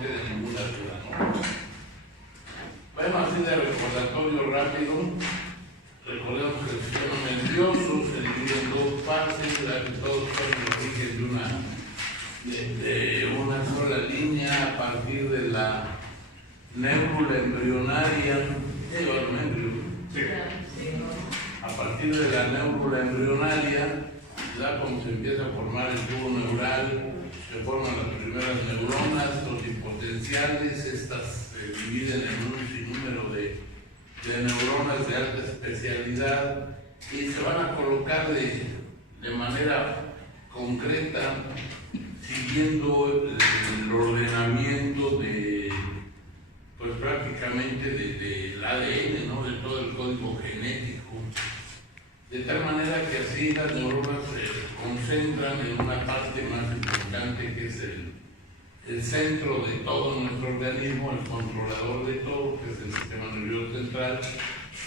quede ninguna duda, ¿no? Bueno, así de recordatorio rápido, recordemos que el sistema nervioso se divide en dos partes, la que todos son el origen de una sola línea a partir de la nérbula embrionaria. A partir de la nérbula embrionaria, ya cuando se empieza a formar el tubo neural, se forman las primeras neuronas, los hipotenciales, estas se dividen en un sinnúmero de neuronas de alta especialidad y se van a colocar de manera concreta, siguiendo el ordenamiento pues prácticamente del ADN, ¿no? De todo el código genético, de tal manera que así las neuronas se concentran en una parte más importante que es el centro de todo nuestro organismo, el controlador de todo, que es el sistema nervioso central,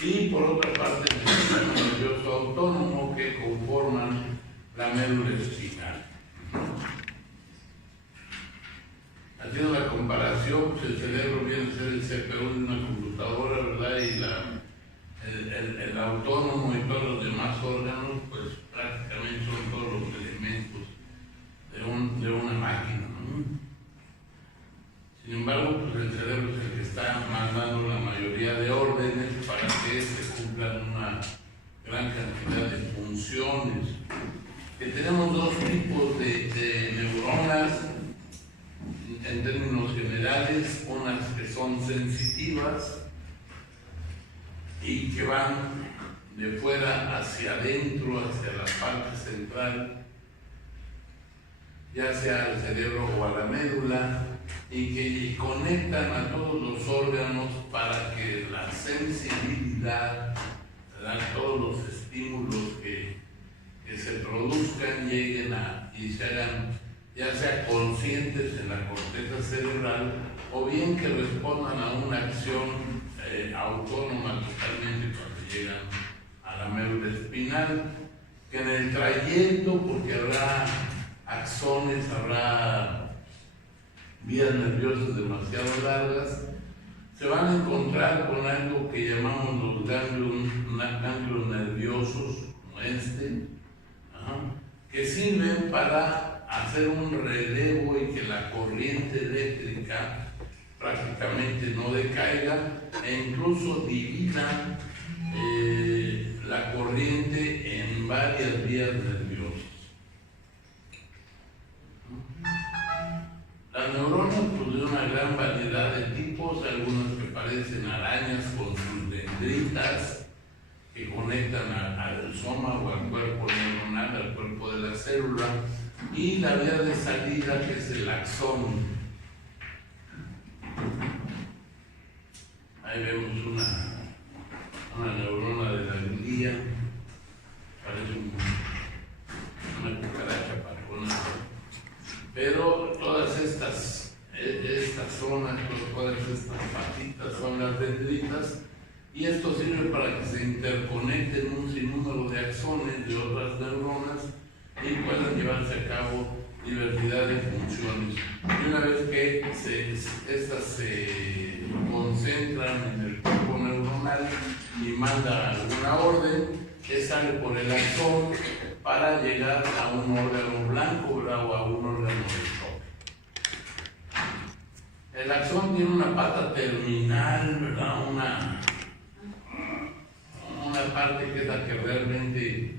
y por otra parte el sistema nervioso autónomo, que conforman la médula espinal. Haciendo la comparación, pues el cerebro viene a ser el CPU de una computadora, ¿verdad? Y el autónomo y todos los demás órganos, pues prácticamente son todos los elementos de una máquina, ¿no? Sin embargo, pues el cerebro es el que está mandando la mayoría de órdenes para que se cumplan una gran cantidad de funciones. Que tenemos dos tipos de neuronas en términos generales, unas que son sensitivas y que van de fuera hacia adentro, hacia la parte central, ya sea al cerebro o a la médula, y que conectan a todos los órganos para que la sensibilidad, todos los estímulos que se produzcan lleguen y se hagan ya sea conscientes en la corteza cerebral o bien que respondan a una acción autónoma totalmente cuando llegan a la médula espinal, que en el trayecto, porque habrá axones, habrá vías nerviosas demasiado largas, se van a encontrar con algo que llamamos los ganglios nerviosos, como este, que sirven para hacer un relevo y que la corriente eléctrica prácticamente no decaiga e incluso divida la corriente en varias vías nerviosas. Las neuronas pues, de una gran variedad de tipos, algunas que parecen arañas con sus dendritas que conectan al soma o al cuerpo neuronal, al cuerpo de la célula, y la vía de salida que es el axón. Ahí vemos una neurona de la glía, parece una cucaracha parcona, pero todas estas zonas, todas estas patitas son las dendritas, y esto sirve para que se interconecten un sinnúmero de axones de otras neuronas y puedan llevarse a cabo diversidad de funciones. Y una vez que estas se concentran en el cuerpo neuronal y manda alguna orden, que sale por el axón para llegar a un órgano blanco, ¿verdad? O a un órgano de choque. El axón tiene una pata terminal, ¿verdad? Una parte que es la que realmente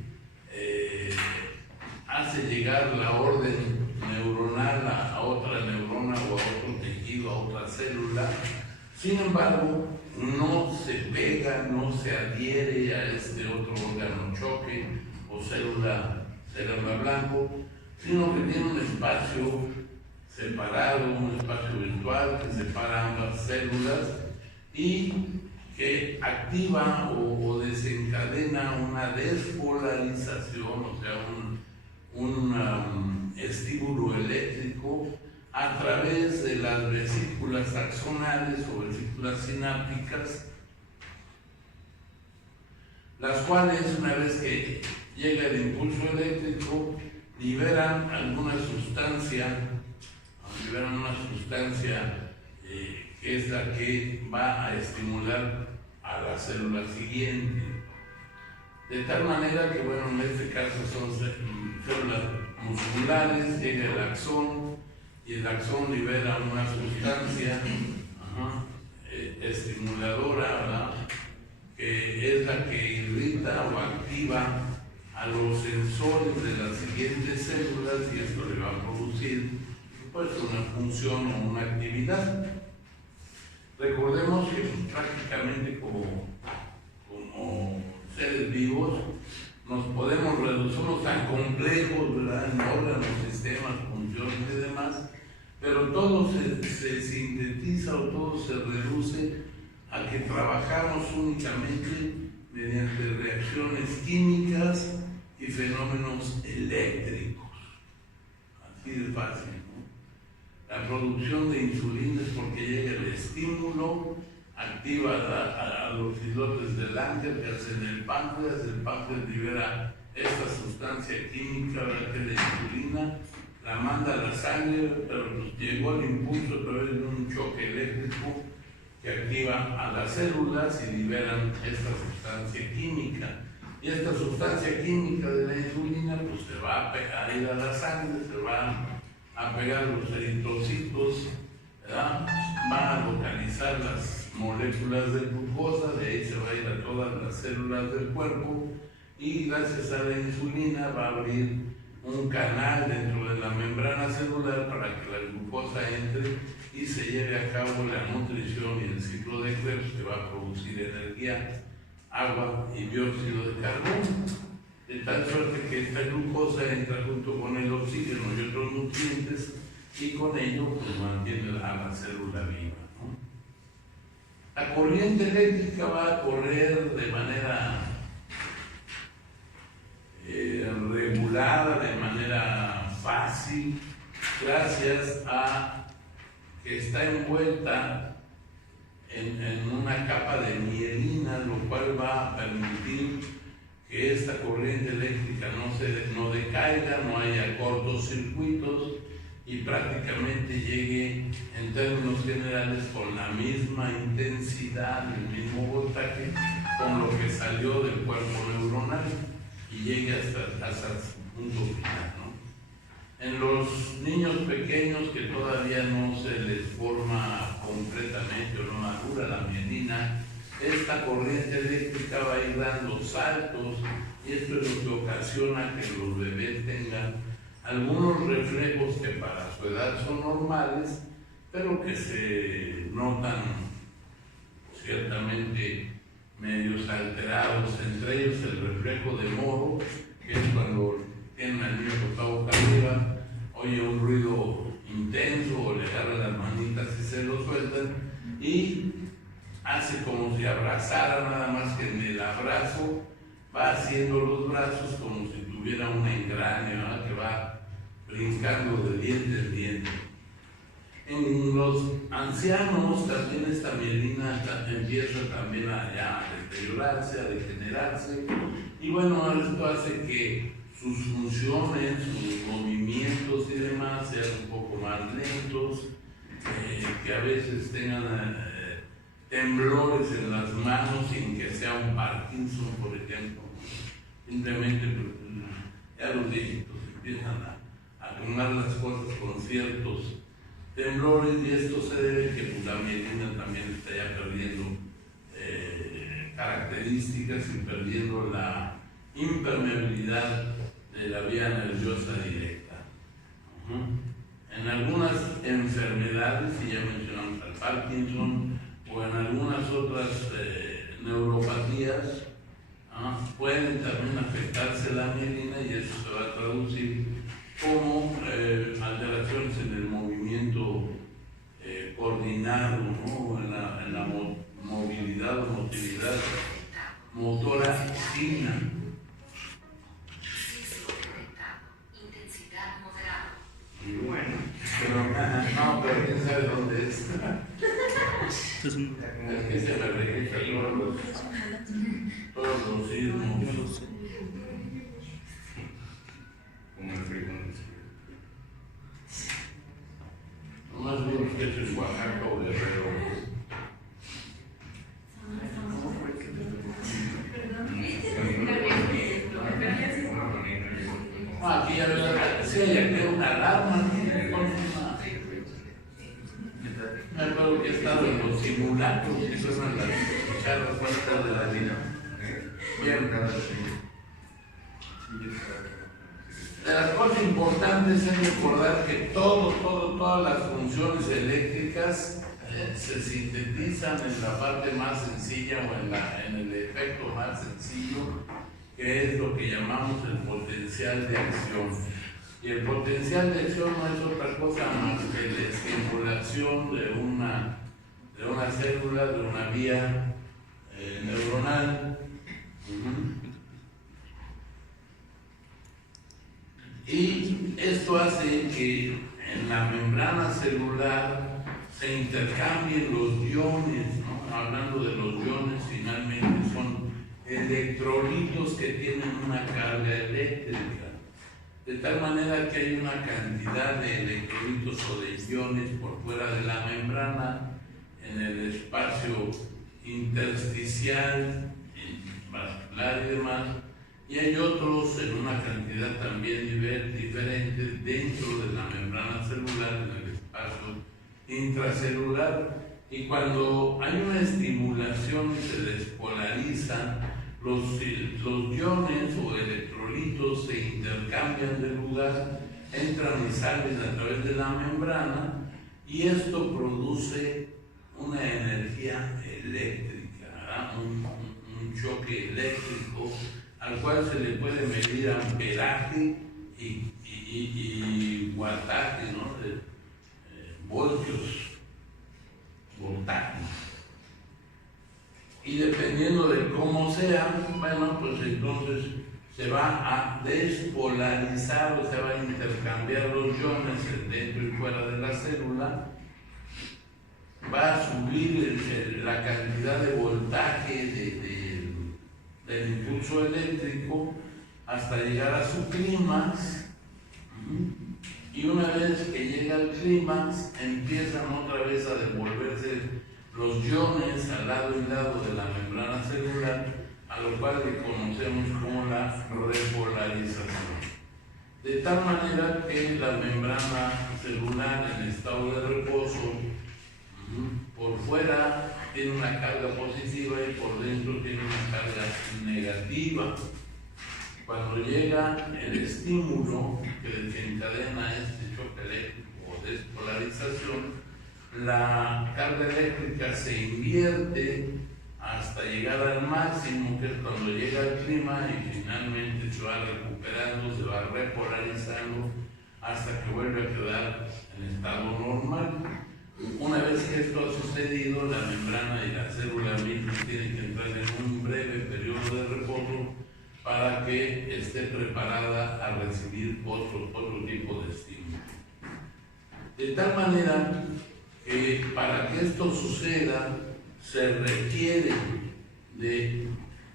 hace llegar la orden neuronal a otra neurona o a otro tejido, a otra célula. Sin embargo, no se pega, no se adhiere a este otro órgano choque o célula blanco, sino que tiene un espacio separado, un espacio virtual que separa ambas células y que activa o desencadena una despolarización, o sea, un estímulo eléctrico a través de las vesículas axonales o vesículas sinápticas, las cuales, una vez que llega el impulso eléctrico, liberan una sustancia que es la que va a estimular a la célula siguiente. De tal manera que, bueno, en este caso son células musculares, llega el axón y el axón libera una sustancia estimuladora, ¿verdad?, que es la que irrita o activa a los sensores de las siguientes células y esto le va a producir pues una función o una actividad. Recordemos que prácticamente como seres vivos nos podemos reducir, somos tan complejos, ¿verdad?, en órganos, sistemas, funciones y demás, pero todo se sintetiza o todo se reduce a que trabajamos únicamente mediante reacciones químicas y fenómenos eléctricos. Así de fácil, ¿no? La producción de insulina es porque llega el estímulo, activa a los islotes del Langer que hacen el páncreas libera esta sustancia química, ¿verdad?, que es la insulina, la manda a la sangre, pero pues llegó el impulso a través de un choque eléctrico que activa a las células y liberan esta sustancia química. Y esta sustancia química de la insulina pues se va a ir a la sangre, se va a pegar los eritrocitos, ¿verdad?, va a localizar las moléculas de glucosa, de ahí se va a ir a todas las células del cuerpo y gracias a la insulina va a abrir un canal dentro de la membrana celular para que la glucosa entre y se lleve a cabo la nutrición y el ciclo de Krebs, que va a producir energía, agua y dióxido de carbono, de tal suerte que esta glucosa entra junto con el oxígeno y otros nutrientes y con ello pues mantiene a la célula viva, ¿no? La corriente eléctrica va a correr de manera regulada, de manera fácil, gracias a que está envuelta en una capa de mielina, lo cual va a permitir que esta corriente eléctrica no decaiga, no haya cortocircuitos y prácticamente llegue en términos generales con la misma intensidad, el mismo voltaje con lo que salió del cuerpo neuronal y llegue hasta su punto final, ¿no? En los niños pequeños que todavía no se les forma completamente o no madura la mielina, esta corriente eléctrica va a ir dando saltos y esto es lo que ocasiona que los bebés tengan algunos reflejos que para su edad son normales, pero que se notan ciertamente medios alterados, entre ellos el reflejo de Moro, que es cuando tienen al niño acostado boca arriba, oye un ruido intenso o le agarran las manitas y se lo sueltan y hace como si abrazara, nada más que en el abrazo va haciendo los brazos como si tuviera un engrane, ¿verdad?, que va brincando de diente en diente. En los ancianos también esta mielina empieza también a deteriorarse, a degenerarse, y bueno, esto hace que sus funciones, sus movimientos y demás sean un poco más lentos, que a veces tengan temblores en las manos sin que sea un Parkinson, por ejemplo. Simplemente ya los dígitos empiezan a tomar las cosas con ciertos temblores y esto se debe a que pues, la mielina también está ya perdiendo características y perdiendo la impermeabilidad de la vía nerviosa directa. En algunas enfermedades, y ya mencionamos al Parkinson, o en algunas otras neuropatías, pueden también afectarse la mielina y eso se va a traducir como alteraciones en el movimiento coordinado, ¿no?, en la movilidad o motilidad motora fina. Intensidad moderada. Y bueno, pero quién sabe dónde es. Es que se me registra todos los sismos. Como el frecuencia. No más bien que es en Oaxaca o Guerrero. milagro que suenan las cucharas fuertes de la vida. Bien, de las cosas importantes es recordar que todas las funciones eléctricas se sintetizan en la parte más sencilla o en el efecto más sencillo, que es lo que llamamos el potencial de acción. Y el potencial de acción no es otra cosa más que la estimulación de una célula, de una vía neuronal. Y esto hace que en la membrana celular se intercambien los iones, ¿no? Hablando de los iones, finalmente son electrolitos que tienen una carga eléctrica, de tal manera que hay una cantidad de electrolitos o de iones por fuera de la membrana, en el espacio intersticial, vascular y demás, y hay otros en una cantidad también diferente dentro de la membrana celular, en el espacio intracelular. Y cuando hay una estimulación y se despolarizan, los iones o electrolitos se intercambian de lugar, entran y salen a través de la membrana, y esto produce una energía eléctrica, ¿verdad? Un choque eléctrico al cual se le puede medir amperaje y wattaje, ¿no? De voltios, voltaje. Y dependiendo de cómo sea, bueno, pues entonces se va a despolarizar o se va a intercambiar los iones dentro y fuera de la célula, va a subir la cantidad de voltaje del impulso eléctrico hasta llegar a su clímax, y una vez que llega al clímax empiezan otra vez a devolverse los iones al lado y lado de la membrana celular, a lo cual le conocemos como la repolarización. De tal manera que la membrana celular en estado de reposo, por fuera tiene una carga positiva y por dentro tiene una carga negativa. Cuando llega el estímulo que desencadena este choque eléctrico o despolarización, la carga eléctrica se invierte hasta llegar al máximo, que es cuando llega al clima, y finalmente se va recuperando, se va repolarizando hasta que vuelve a quedar en estado normal. Una vez que esto ha sucedido, la membrana y la célula misma tienen que entrar en un breve periodo de reposo para que esté preparada a recibir otro tipo de estímulo. De tal manera que para que esto suceda se requiere de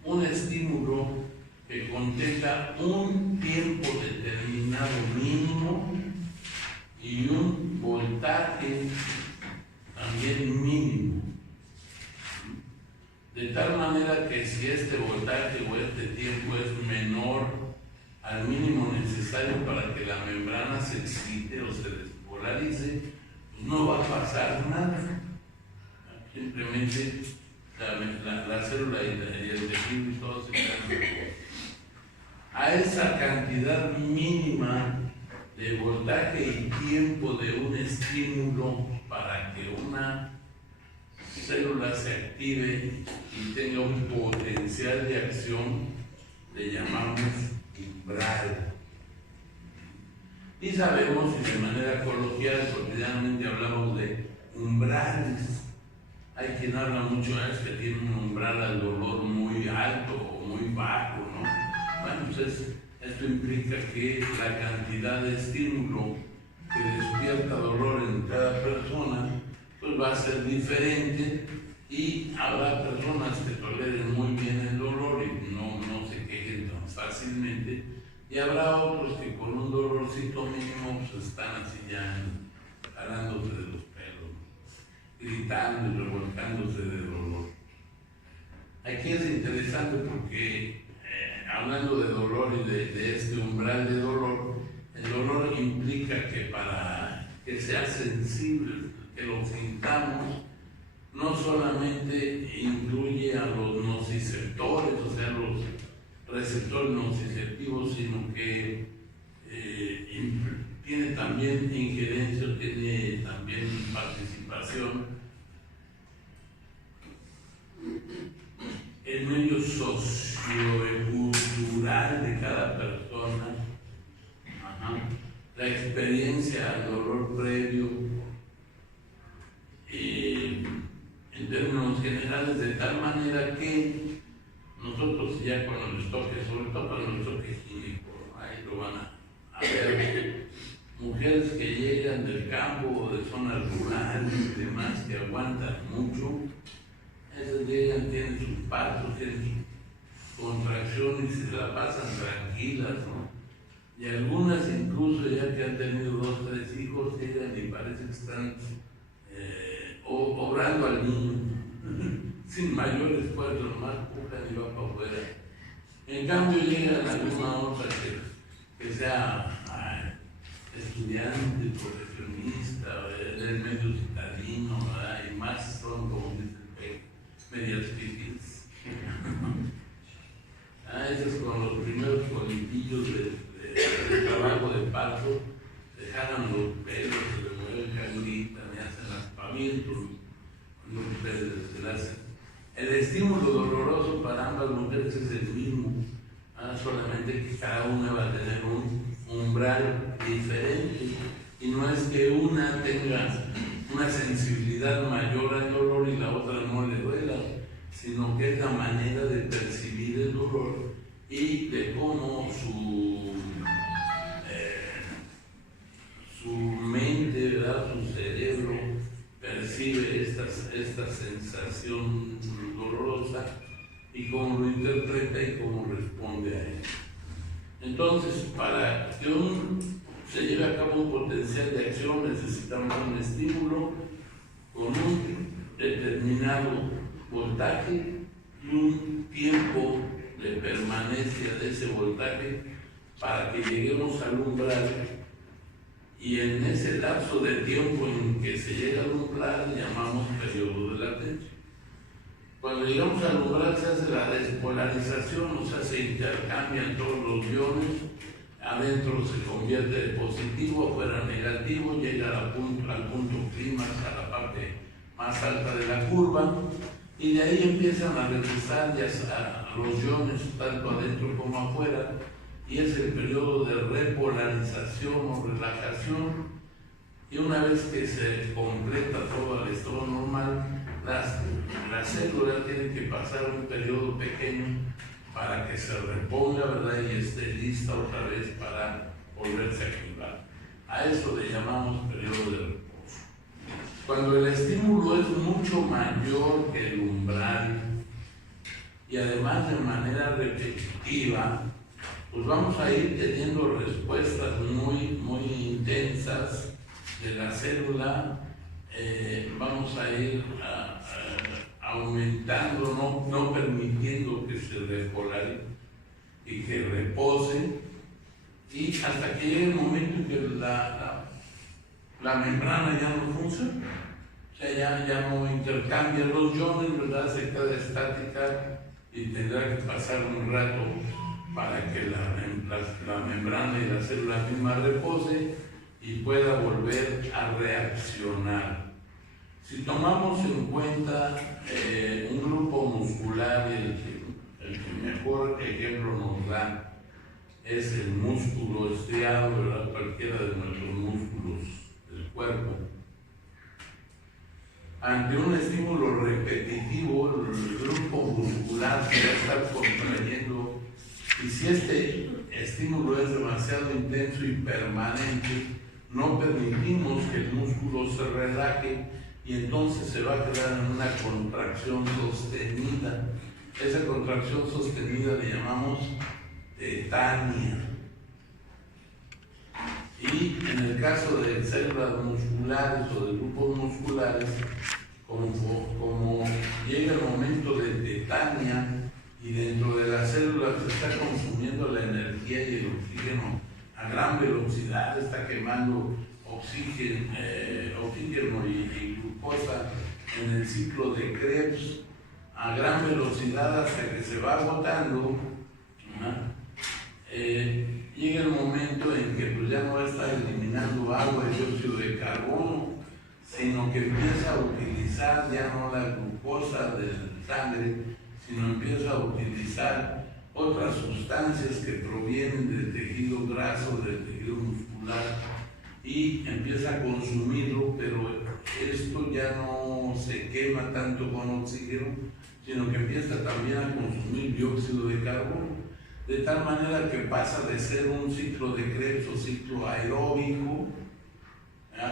un estímulo que contenga un tiempo determinado mínimo y un voltaje también mínimo, de tal manera que si este voltaje o este tiempo es menor al mínimo necesario para que la membrana se excite o se despolarice, pues no va a pasar nada. Simplemente la célula y el tejido y todo se cansa. A esa cantidad mínima de voltaje y tiempo de un estímulo para que una célula se active y tenga un potencial de acción, le llamamos umbral. Y sabemos, y de manera coloquial, cotidianamente hablamos de umbrales. Hay quien habla mucho de eso, que tiene un umbral al dolor muy alto o muy bajo, ¿no? Bueno, pues esto implica que la cantidad de estímulo que despierta dolor en cada persona pues va a ser diferente, y habrá personas que toleren muy bien el dolor y no se quejen tan fácilmente, y habrá otros que con un dolorcito mínimo pues están así ya jalándose de los pelos, gritando y revolcándose de dolor. Aquí es interesante porque hablando de dolor y de este umbral de dolor, el dolor implica que para que sea sensible, que lo sintamos, no solamente incluye a los nociceptores, o sea, los receptores nociceptivos, sino que tiene también injerencia, tiene también participación el medio sociocultural de cada persona, la experiencia al dolor previo, en términos generales, de tal manera que nosotros ya cuando les toque, sobre todo cuando les toque químico, ahí lo van a ver, mujeres que llegan del campo o de zonas rurales y demás, que aguantan mucho. Esas llegan, tienen sus partos, tienen sus contracciones y se la pasan tranquilas, ¿no? Y algunas incluso ya que han tenido 2 o 3 hijos, llegan y parece que están obrando al niño, sin mayor esfuerzo, nomás pujan y va para afuera. En cambio llegan alguna otra que sea estudiante, profesionista, del medio citadino, ¿verdad? Y más son, como dicen, medias fifis. Esas con los primeros colitillos de trabajo de parto, se jalan los pelos, se le mueven canguitas, me hacen aspavientos, los ustedes se hacen. El estímulo doloroso para ambas mujeres es el mismo, solamente que cada una va a tener un umbral diferente, y no es que una tenga una sensibilidad mayor al dolor y la otra no le duela, sino que es la manera de percibir el dolor y de cómo su mente, ¿verdad? Su cerebro percibe esta sensación dolorosa y cómo lo interpreta y cómo responde a ella. Entonces, para que se lleve a cabo un potencial de acción, necesitamos un estímulo con un determinado voltaje y un tiempo de permanencia de ese voltaje para que lleguemos al umbral, y en ese lapso de tiempo en que se llega al umbral llamamos periodo de latencia. Cuando llegamos al umbral se hace la despolarización, o sea, se intercambian todos los iones, adentro se convierte de positivo, afuera negativo, llega al punto clímax, a la parte más alta de la curva, y de ahí empiezan a regresar ya a los iones, tanto adentro como afuera, y es el periodo de repolarización o relajación. Y una vez que se completa todo el estado normal, la célula tiene que pasar un periodo pequeño para que se reponga, ¿verdad? Y esté lista otra vez para volverse a activar. A eso le llamamos periodo de reposo. Cuando el estímulo es mucho mayor que el umbral y además de manera repetitiva, pues vamos a ir teniendo respuestas muy intensas de la célula. Vamos a ir aumentando, no permitiendo que se repolarice y que repose, y hasta que llegue el momento en que la membrana ya no funciona, o sea, ya no intercambia los iones, ¿verdad? Se queda estática y tendrá que pasar un rato para que la membrana y la célula misma repose y pueda volver a reaccionar. Si tomamos en cuenta un grupo muscular, y el que mejor ejemplo nos da es el músculo estriado, ¿verdad? Cualquiera de nuestros músculos del cuerpo. Ante un estímulo repetitivo, el grupo muscular se va a estar contrayendo, y si este estímulo es demasiado intenso y permanente, no permitimos que el músculo se relaje, y entonces se va a quedar en una contracción sostenida. Esa contracción sostenida le llamamos tetania. Y en el caso de células musculares o de grupos musculares, como llega el momento de tetania y dentro de la célula se está consumiendo la energía y el oxígeno a gran velocidad, está quemando oxígeno y glucosa en el ciclo de Krebs a gran velocidad hasta que se va agotando, llega el momento en que pues, ya no va a estar eliminando agua y dióxido de carbono, sino que empieza a utilizar ya no la glucosa de la sangre, sino empieza a utilizar otras sustancias que provienen del tejido graso, del tejido muscular, y empieza a consumirlo, pero esto ya no se quema tanto con oxígeno, sino que empieza también a consumir dióxido de carbono, de tal manera que pasa de ser un ciclo de Krebs o ciclo aeróbico,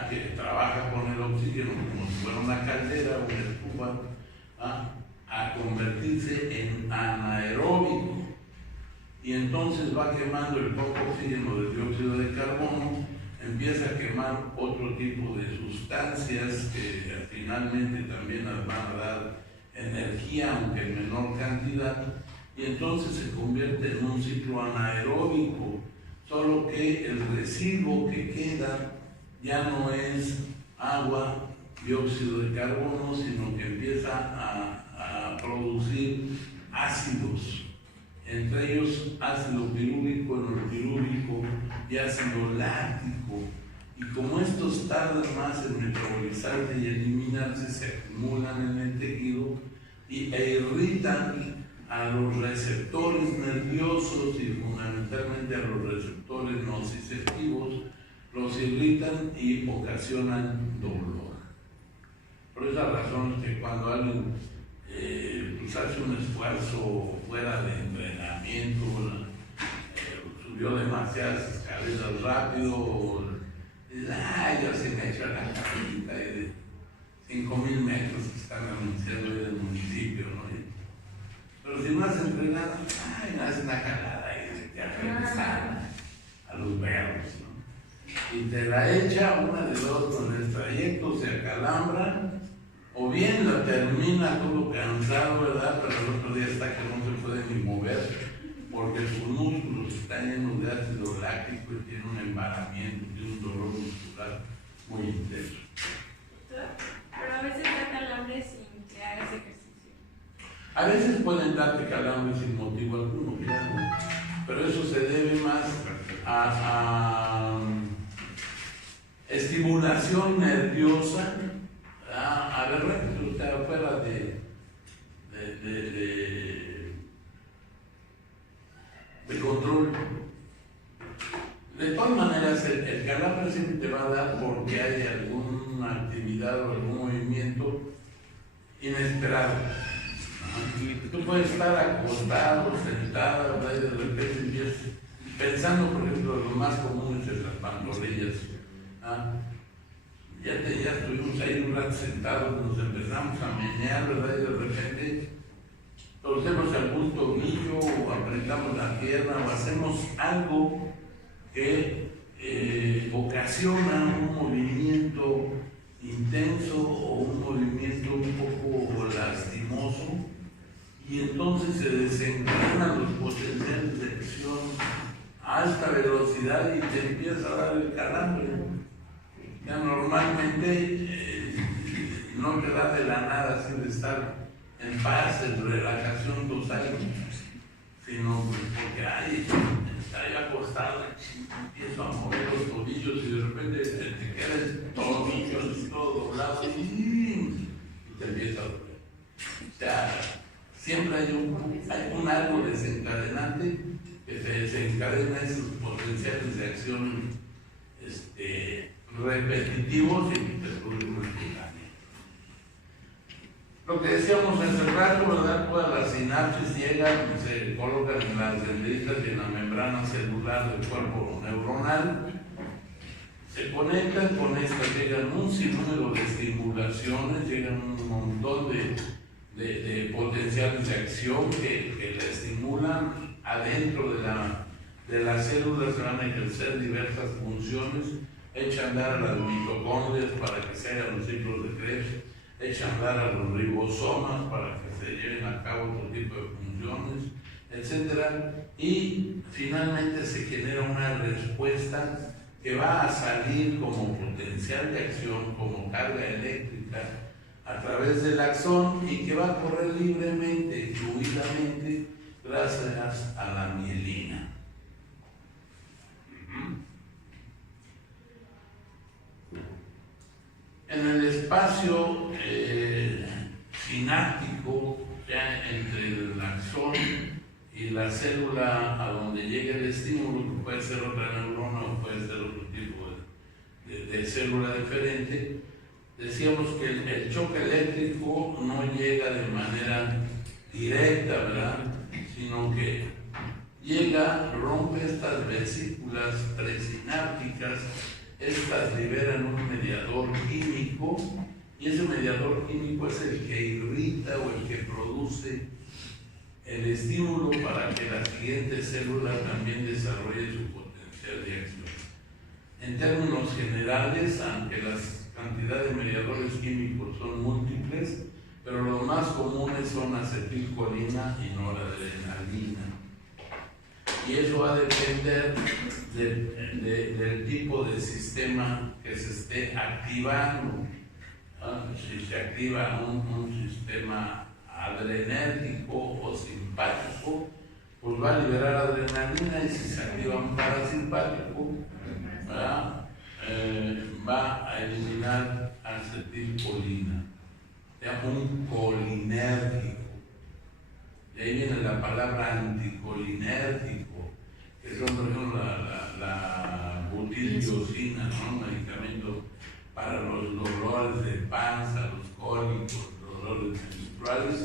que trabaja con el oxígeno como si fuera una caldera o una estufa, a convertirse en anaeróbico, y entonces va quemando el poco oxígeno del dióxido de carbono, empieza a quemar otro tipo de sustancias que finalmente también nos van a dar energía, aunque en menor cantidad, y entonces se convierte en un ciclo anaeróbico, solo que el residuo que queda ya no es agua, dióxido de carbono, sino que empieza a producir ácidos, entre ellos ácido pirúvico, enolopirúvico y ácido láctico. Y como estos tardan más en metabolizarse y eliminarse, se acumulan en el tejido e irritan a los receptores nerviosos y fundamentalmente a los receptores nociceptivos, los irritan y ocasionan dolor. Por esa razón es que cuando alguien pues hace un esfuerzo fuera de entrenamiento, subió demasiadas escaleras rápido, dice, ya se me echó la carita de 5,000 metros que están anunciando en el municipio, ¿no? Pero si no has entrenado, no haces una jalada y te regresan a los berros, ¿no? Y te la echa una de dos, con el trayecto se acalambra, o bien la termina todo cansado, ¿verdad? Pero el otro día está que no se puede ni mover, porque sus músculos están llenos de ácido láctico y tiene un embaramiento, tiene un dolor muscular muy intenso. Pero a veces da calambres sin que hagas ejercicio. A veces pueden darte calambres sin motivo alguno, claro, pero eso se debe más a estimulación nerviosa, a ver, usted afuera de control. De todas maneras, el calambre siempre te va a dar porque hay alguna actividad o algún movimiento inesperado. Tú puedes estar acostado, sentado, ¿verdad? Y de repente empiezas pensando, por ejemplo, lo más común es en las pantorrillas. Ya estuvimos ahí un rato sentados, nos empezamos a menear, ¿verdad? Y de repente torcemos algún tornillo o apretamos la pierna o hacemos algo que ocasiona un movimiento intenso o un movimiento un poco lastimoso, y entonces se desencadenan los potenciales de acción a alta velocidad y te empieza a dar el calambre. Ya normalmente no te da de la nada sin estar en paz, en relajación total, sino porque está yo acostado, empiezo a mover los tobillos y de repente te queda el tobillo así todo doblado y te empieza a doler. O sea, siempre hay un algo desencadenante que te desencadena esos potenciales de acción repetitivos y te producen una espontánea. Lo que decíamos hace rato, ¿verdad? Todas las sinapsis llegan, se colocan en las dendritas y en la membrana celular del cuerpo neuronal, se conectan con estas, llegan un sinnúmero de estimulaciones, llegan un montón de potenciales de acción que la estimulan adentro de las células, se van a ejercer diversas funciones, echan a andar a las mitocondrias para que se hagan los ciclos de Krebs, echan a andar a los ribosomas para que se lleven a cabo otro tipo de funciones, etc. Y finalmente se genera una respuesta que va a salir como potencial de acción, como carga eléctrica, a través del axón y que va a correr libremente, fluidamente, gracias a la mielina. En el espacio sináptico, ya entre el axón y la célula a donde llega el estímulo, que puede ser otra neurona o puede ser otro tipo de célula diferente, decíamos que el choque eléctrico no llega de manera directa, ¿verdad? Sino que llega, rompe estas vesículas presinápticas, estas liberan un mediador químico, y ese mediador químico es el que irrita o el que produce el estímulo para que la siguiente célula también desarrolle su potencial de acción. En términos generales, aunque las cantidades de mediadores químicos son múltiples, pero los más comunes son acetilcolina y noradrenalina. Y eso va a depender del tipo de sistema que se esté activando. Si se activa un sistema adrenérgico o simpático, pues va a liberar adrenalina, y si se activa un parasimpático, va a eliminar acetilcolina. Es un colinérgico. De ahí viene la palabra anticolinérgico, que son, por ejemplo, la butildiosina, ¿no? Un medicamento para los dolores de panza, los cólicos, los dolores menstruales.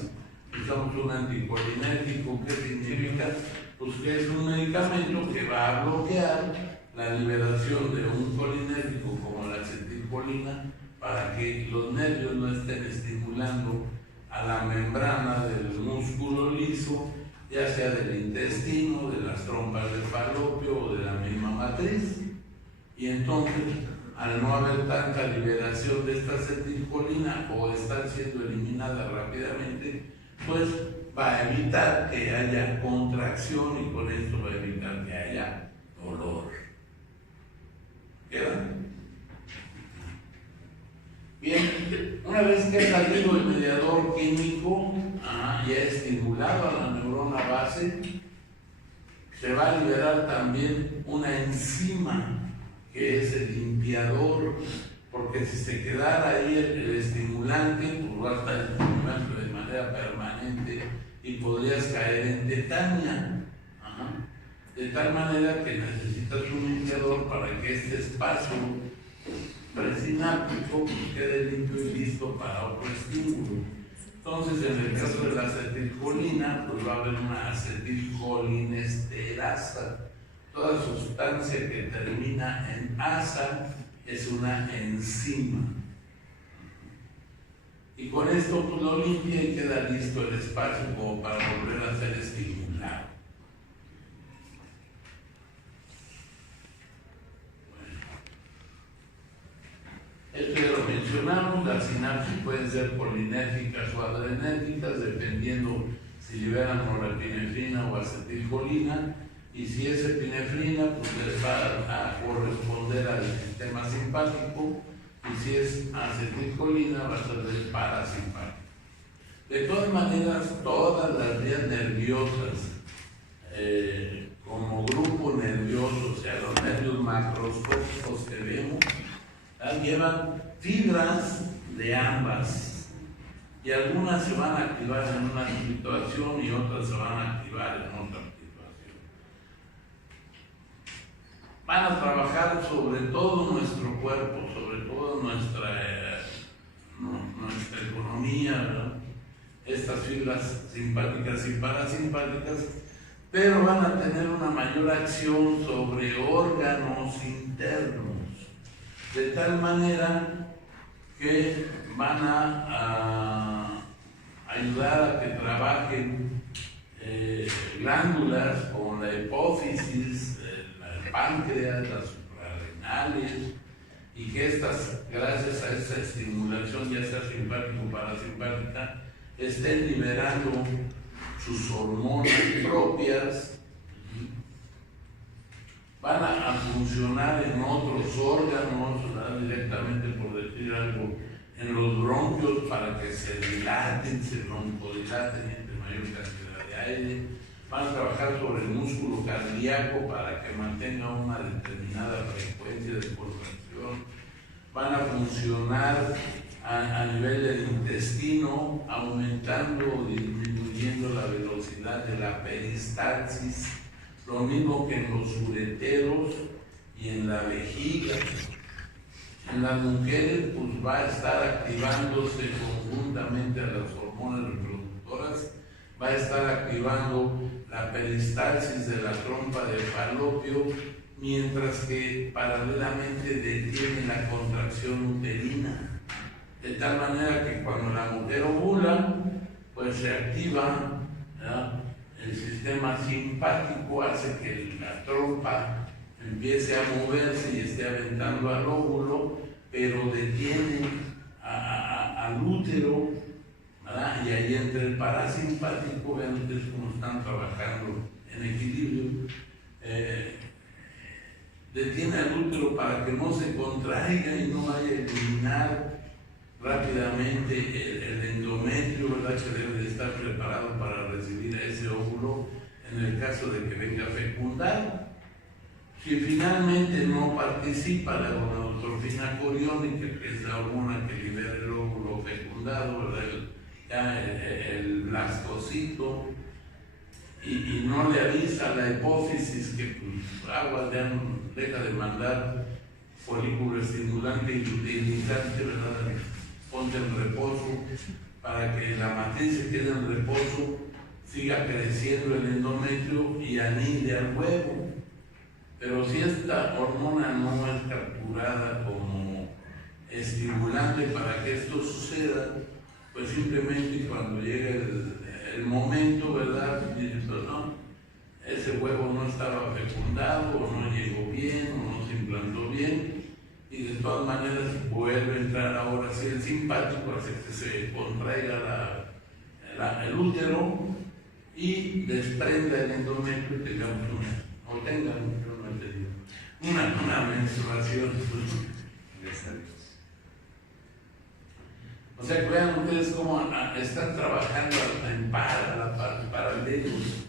Usamos un anticolinérgico. ¿Qué significa? Pues que es un medicamento que va a bloquear la liberación de un colinérgico como la acetilcolina para que los nervios no estén estimulando a la membrana del músculo liso, ya sea del intestino, de las trompas de falopio o de la misma matriz. Y entonces, al no haber tanta liberación de esta acetilcolina o estar siendo eliminada rápidamente, pues va a evitar que haya contracción y con esto va a evitar que haya dolor. ¿Queda? Bien, una vez que ha salido el mediador químico y ha estimulado a la neurona base, se va a liberar también una enzima que es el limpiador, porque si se quedara ahí el estimulante, pues va a estar estimulando de manera permanente y podrías caer en tetania. De tal manera que necesitas un limpiador para que este espacio presináptico quede limpio y listo para otro estímulo. Entonces, en el caso de la acetilcolina, pues va a haber una acetilcolinesterasa. Toda sustancia que termina en asa es una enzima. Y con esto pues lo limpia y queda listo el espacio como para volver a ser estimulado. Esto ya lo mencionamos, las sinapsis pueden ser colinérgicas o adrenérgicas, dependiendo si liberan norepinefrina o acetilcolina, y si es epinefrina, pues les va a corresponder al sistema simpático, y si es acetilcolina, va a ser del parasimpático. De todas maneras, todas las vías nerviosas, como grupo nervioso, o sea, los nervios macroscópicos que vemos, llevan fibras de ambas, y algunas se van a activar en una situación y otras se van a activar en otra situación. Van a trabajar sobre todo nuestro cuerpo, sobre todo nuestra economía, ¿verdad? Estas fibras simpáticas y parasimpáticas, pero van a tener una mayor acción sobre órganos internos, de tal manera que van a ayudar a que trabajen glándulas como la hipófisis, el páncreas, las suprarrenales, y que estas, gracias a esta estimulación, ya sea simpática o parasimpática, estén liberando sus hormonas propias. Van a funcionar en otros órganos, ¿verdad? Directamente, por decir algo, en los bronquios fallopios para que se dilaten, se broncodilaten y entre mayor cantidad de aire. Van a trabajar sobre el músculo cardíaco para que mantenga una determinada frecuencia de contracción. Van a funcionar a nivel del intestino, aumentando o disminuyendo la velocidad de la peristalsis, lo mismo que en los ureteros y en la vejiga. En las mujeres pues va a estar activándose conjuntamente a las hormonas reproductoras, va a estar activando la peristalsis de la trompa de falopio, mientras que paralelamente detiene la contracción uterina. De tal manera que cuando la mujer ovula, pues se activa, ¿verdad? El sistema simpático, hace que la trompa empiece a moverse y esté aventando al óvulo, pero detiene al útero, ¿verdad? Y ahí entra el parasimpático. Vean ustedes cómo están trabajando en equilibrio. Detiene al útero para que no se contraiga y no vaya a eliminar rápidamente el endometrio, ¿verdad? Que debe de estar preparado para recibir a ese óvulo en el caso de que venga a fecundar. Si finalmente no participa la gonadotropina coriónica, que es la hormona que libera el óvulo fecundado, ¿verdad? El blastocito, y no le avisa a la hipófisis que pues, agua ya deja de mandar folículo estimulante y luteinizante, ¿verdad? Ponte en reposo para que la matriz se quede en reposo, siga creciendo el endometrio y anide al huevo. Pero si esta hormona no es capturada como estimulante para que esto suceda, pues simplemente cuando llegue el momento, ¿verdad? Dices, pues no, ese huevo no estaba fecundado, o no llegó bien, o no se implantó bien, y de todas maneras vuelve a entrar ahora sí el simpático, hace que se contraiga el útero y desprenda el endometrio y tengamos una menstruación. O sea, vean ustedes cómo están trabajando en paralelos,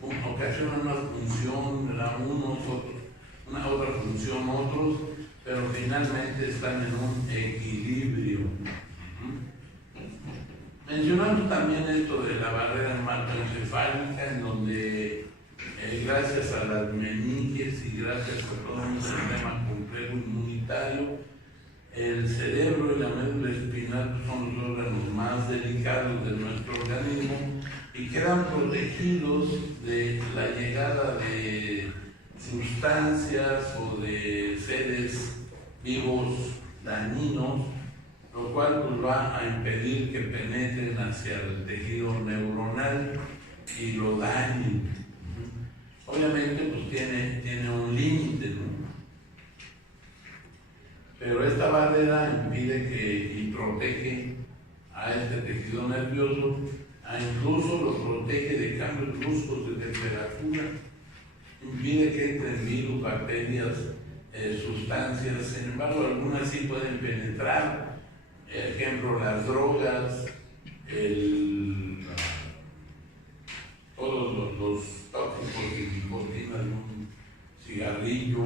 ocasionan una función, unos, otros, una otra función, otros, pero finalmente están en un equilibrio. Mencionamos también esto de la barrera hematoencefálica, en donde gracias a las meninges y gracias a todo un sistema complejo inmunitario, el cerebro y la médula espinal son los órganos más delicados de nuestro organismo y quedan protegidos de la llegada de sustancias o de seres vivos dañinos, lo cual pues, va a impedir que penetren hacia el tejido neuronal y lo dañen. Obviamente pues tiene un límite, ¿no? Pero esta barrera impide y protege a este tejido nervioso, incluso lo protege de cambios bruscos de temperatura, impide que entren virus, bacterias, sustancias. Sin embargo, algunas sí pueden penetrar, ejemplo, las drogas, todos los tóxicos de nicotina de un cigarrillo,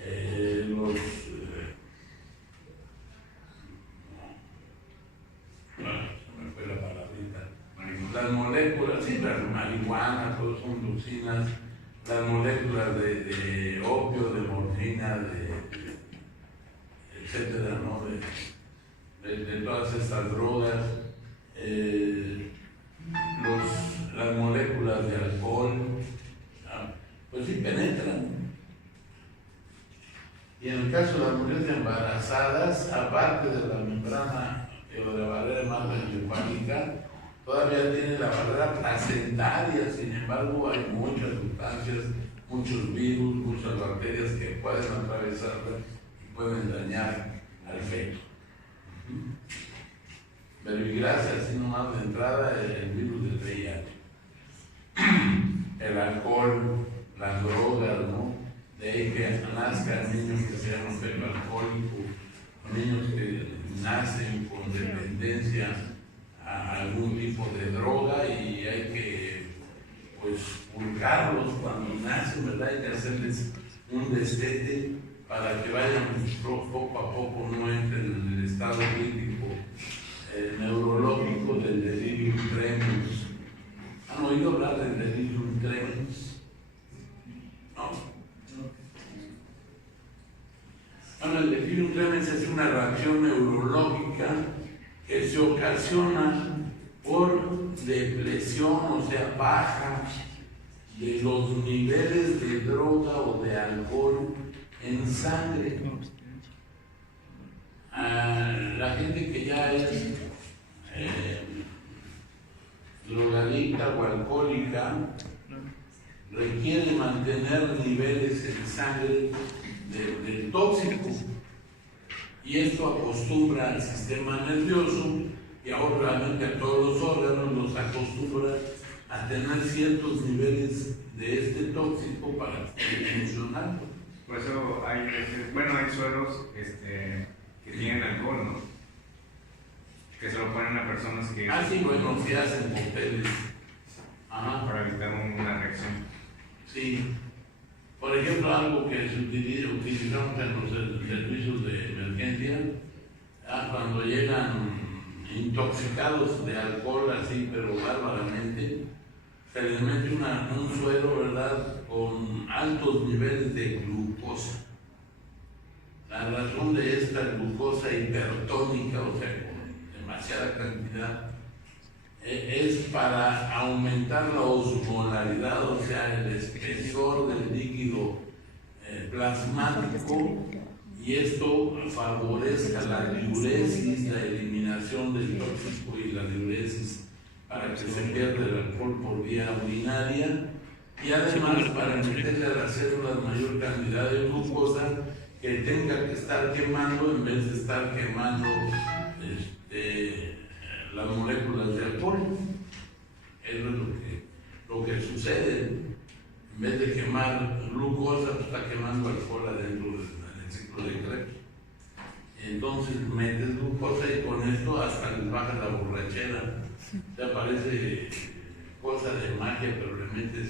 se me fue la palabrita, las moléculas, sí, la marihuana, todas son toxinas, las moléculas de opio, de morfina, etcétera, ¿no? De todas estas drogas, las moléculas de alcohol, pues sí penetran. Y en el caso de las mujeres embarazadas, aparte de la membrana o de la barrera hematoencefálica, todavía tiene la barrera placentaria. Sin embargo, hay muchas sustancias, muchos virus, muchas bacterias que pueden atravesarla y pueden dañar al feto. Verbigracia, así nomás de entrada, el virus del VIH. El alcohol, las drogas, ¿no? De ahí que nazcan niños que sean un feto alcohólico, niños que nacen con con dependencia a algún tipo de droga y hay que pues purgarlos cuando nacen, ¿verdad? Hay que hacerles un destete para que vayan poco a poco, no entren en el estado crítico neurológico del delirium tremens. ¿Han oído hablar del delirium tremens? No. Bueno, el delirium tremens es una reacción neurológica que se ocasiona por depresión, o sea, baja de los niveles de droga o de alcohol en sangre. La gente que ya es drogadicta o alcohólica requiere mantener niveles en sangre del tóxico, y esto acostumbra al sistema nervioso y ahora realmente a todos los órganos los acostumbra a tener ciertos niveles de este tóxico para funcionar. Por eso hay veces, bueno, hay sueros que tienen alcohol, ¿no? Que se lo ponen a personas que... sí, bueno, sí hacen cócteles. Ajá. Para evitar una reacción. Sí. Por ejemplo, algo que utilizamos en los servicios de emergencia, cuando llegan intoxicados de alcohol, así, pero bárbaramente, se les mete un suero, ¿verdad?, con altos niveles de glucosa. La razón de esta glucosa hipertónica, o sea, con demasiada cantidad, es para aumentar la osmolaridad, o sea, el espesor del líquido plasmático, y esto favorezca la diuresis, la eliminación del tóxico y la diuresis para que se pierda el alcohol por vía urinaria, y además para meterle a las células mayor cantidad de glucosa que tenga que estar quemando en vez de estar quemando las moléculas de alcohol. Eso es lo que sucede. En vez de quemar glucosa, pues está quemando alcohol adentro del ciclo de Krebs. Entonces metes glucosa y con esto hasta les baja la borrachera. Ya parece cosa de magia, pero le metes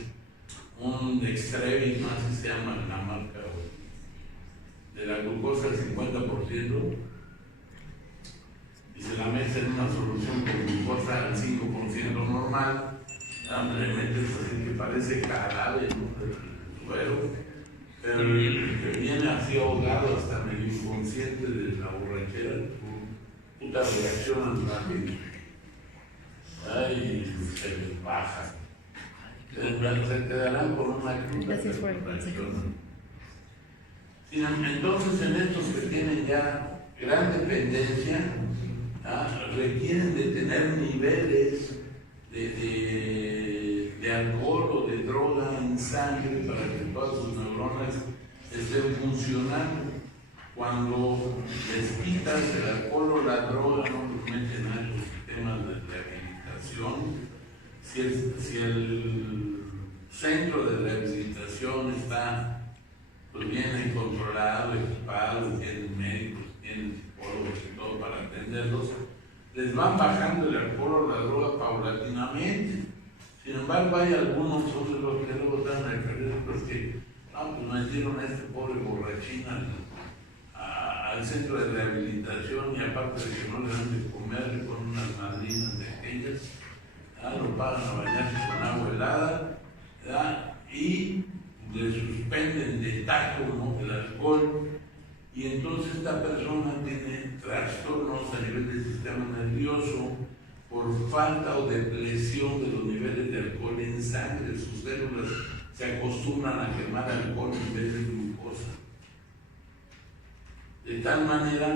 un Dextrevin, ¿no? Así se llama la marca, de la glucosa al 50%, y se la metes en una solución con glucosa al 5% normal, le metes así que parece jarabe, ¿no?, el suero, pero el que viene así ahogado hasta medio inconsciente de la borrachera, puta, reaccionan rápido. Ay, se les baja. Se te darán por una cruda. Gracias por el consejo. Entonces, en estos que tienen ya gran dependencia, requieren de tener niveles de alcohol o de droga en sangre para que todas sus neuronas estén funcionando. Cuando les quitas el alcohol o la droga, no los meten a los sistemas de rehabilitación. Si el centro de rehabilitación está pues bien controlado, equipado, tienen médicos, tienen psicólogos y todo para atenderlos, les van bajando el alcohol o la droga paulatinamente. Sin embargo, hay algunos otros los que luego están referidos que pues metieron a este pobre borrachín al centro de rehabilitación, y aparte de que no le dan de comer, le ponen unas madrinas de aquellas, lo pagan a bañarse con agua helada, y le suspenden de tajo, ¿no?, el alcohol, y entonces esta persona tiene trastornos a nivel del sistema nervioso por falta o depresión de los niveles de alcohol en sangre. Sus células se acostumbran a quemar alcohol en vez de glucosa, de tal manera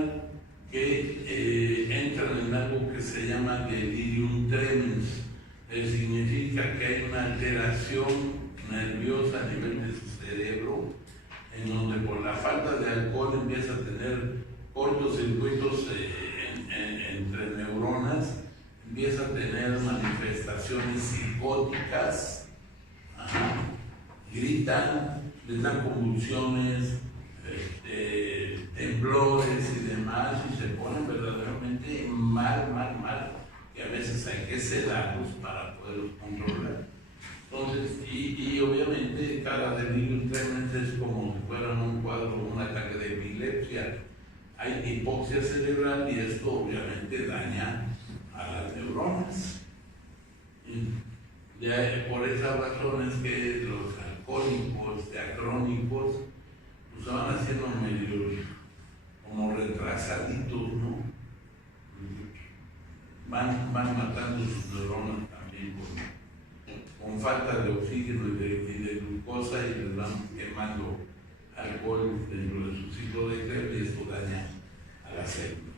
que entran en algo que se llama delirium tremens. Significa que hay una alteración nerviosa a nivel de su cerebro, en donde por la falta de alcohol empieza a tener cortocircuitos entre neuronas, empieza a tener manifestaciones psicóticas, gritan, les dan convulsiones, temblores y demás, y se ponen verdaderamente mal, y a veces hay que sedarlos para poderlos controlar. Entonces, y obviamente cada delirio tremens es como si fuera un cuadro, un ataque de epilepsia. Hay hipoxia cerebral y esto obviamente daña a las neuronas. Ya por esas razones que los alcohólicos diacrónicos pues, se van haciendo medio como retrasaditos, ¿no? Van matando sus neuronas también con falta de oxígeno y de glucosa y les van quemando alcohol dentro de su ciclo de Krebs y esto daña a la célula.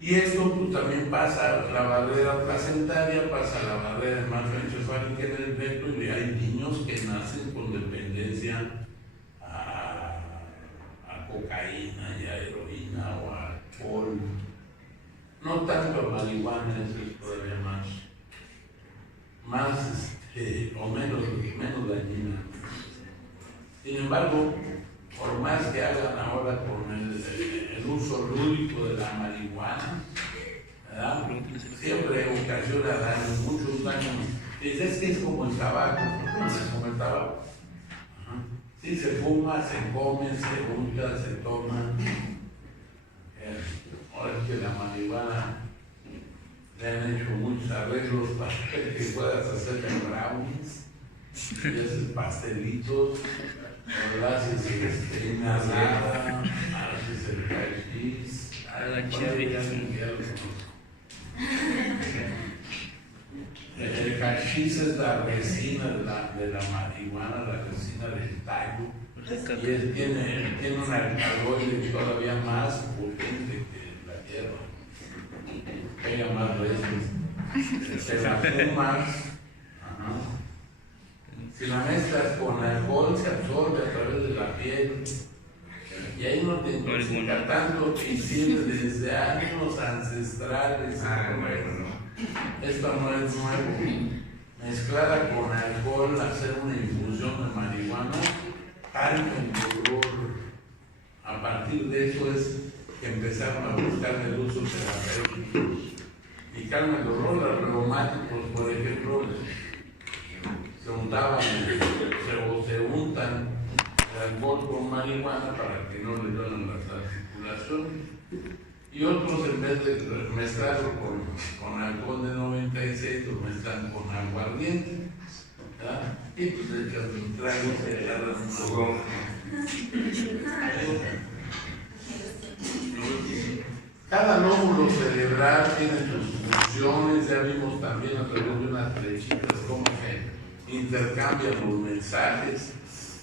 Y esto pues, también pasa la barrera placentaria, pasa la barrera hematoencefálica en el feto y hay niños que nacen con dependencia a cocaína y a heroína o a alcohol. No tanto a marihuana, eso es todavía más o menos dañina. Sin embargo, por más que hagan ahora con el uso lúdico de la marihuana, ¿verdad? Siempre ocasiona daños, muchos daños. Es que es como el tabaco, como el tabaco. Sí, se fuma, se come, se unta, se toma. Ahora es que la marihuana le han hecho muchos arreglos para que puedas hacer brownies, y haces pastelitos, o haces nada, haces el cachis, el cachis es la resina de la marihuana, la resina del tallo, y él tiene un alcaloide todavía más potente que la hierba, pega más veces, te la fumas. Si la mezclas con alcohol se absorbe a través de la piel y ahí no te intoxica tanto y sirve desde años ancestrales. Esto no es nuevo. Mezclada con alcohol, hacer una infusión de marihuana, calma el dolor. A partir de eso es que empezaron a buscar el uso terapéutico. Y calma el dolor, los reumáticos, por ejemplo, se untaban se untan el alcohol con marihuana para que no le duelen las articulaciones. Y otros, en vez de mezclarlo con alcohol de 96, lo mezclan con aguardiente. ¿Verdad? Y pues le echan un trago, se agarran un poco. Cada lóbulo cerebral tiene sus funciones, ya vimos también a través de unas flechitas cómo se intercambian los mensajes,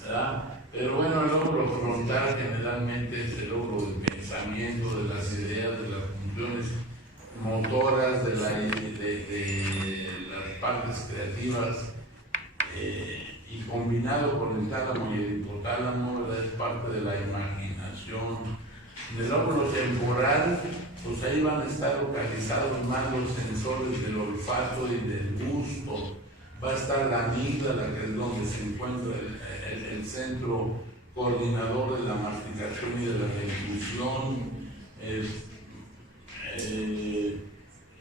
¿verdad? Pero bueno, el lóbulo frontal generalmente es el lóbulo del pensamiento, de las ideas, de las funciones motoras, de las partes creativas, y combinado con el tálamo y el hipotálamo, ¿verdad? Es parte de la imaginación. Del lóbulo temporal, pues ahí van a estar localizados más los sensores del olfato y del gusto. Va a estar la amígdala, que es donde se encuentra el centro coordinador de la masticación y de la deglución.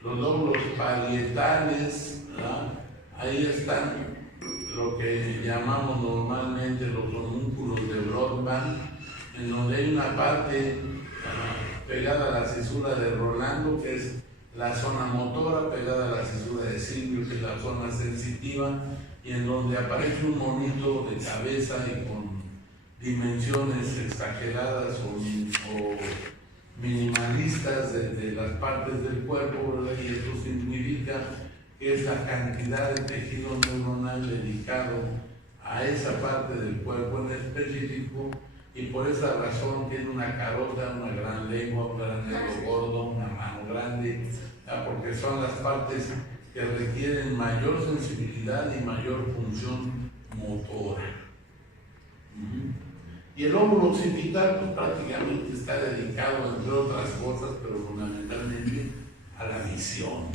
Los lóbulos parietales, ¿verdad? Ahí están lo que llamamos normalmente los homúnculos de Broadband, en donde hay una parte pegada a la cisura de Rolando, que es la zona motora, pegada a la cisura de Silvio, que es la zona sensitiva, y en donde aparece un monito de cabeza y con dimensiones exageradas o minimalistas de las partes del cuerpo, ¿verdad? Y esto significa que es la cantidad de tejido neuronal dedicado a esa parte del cuerpo en específico, y por esa razón tiene una carota, una gran lengua, un gran dedo gordo, una mano grande, ¿ya? Porque son las partes que requieren mayor sensibilidad y mayor función motora. Y el lóbulo occipital pues, prácticamente está dedicado, entre otras cosas, pero fundamentalmente a la visión.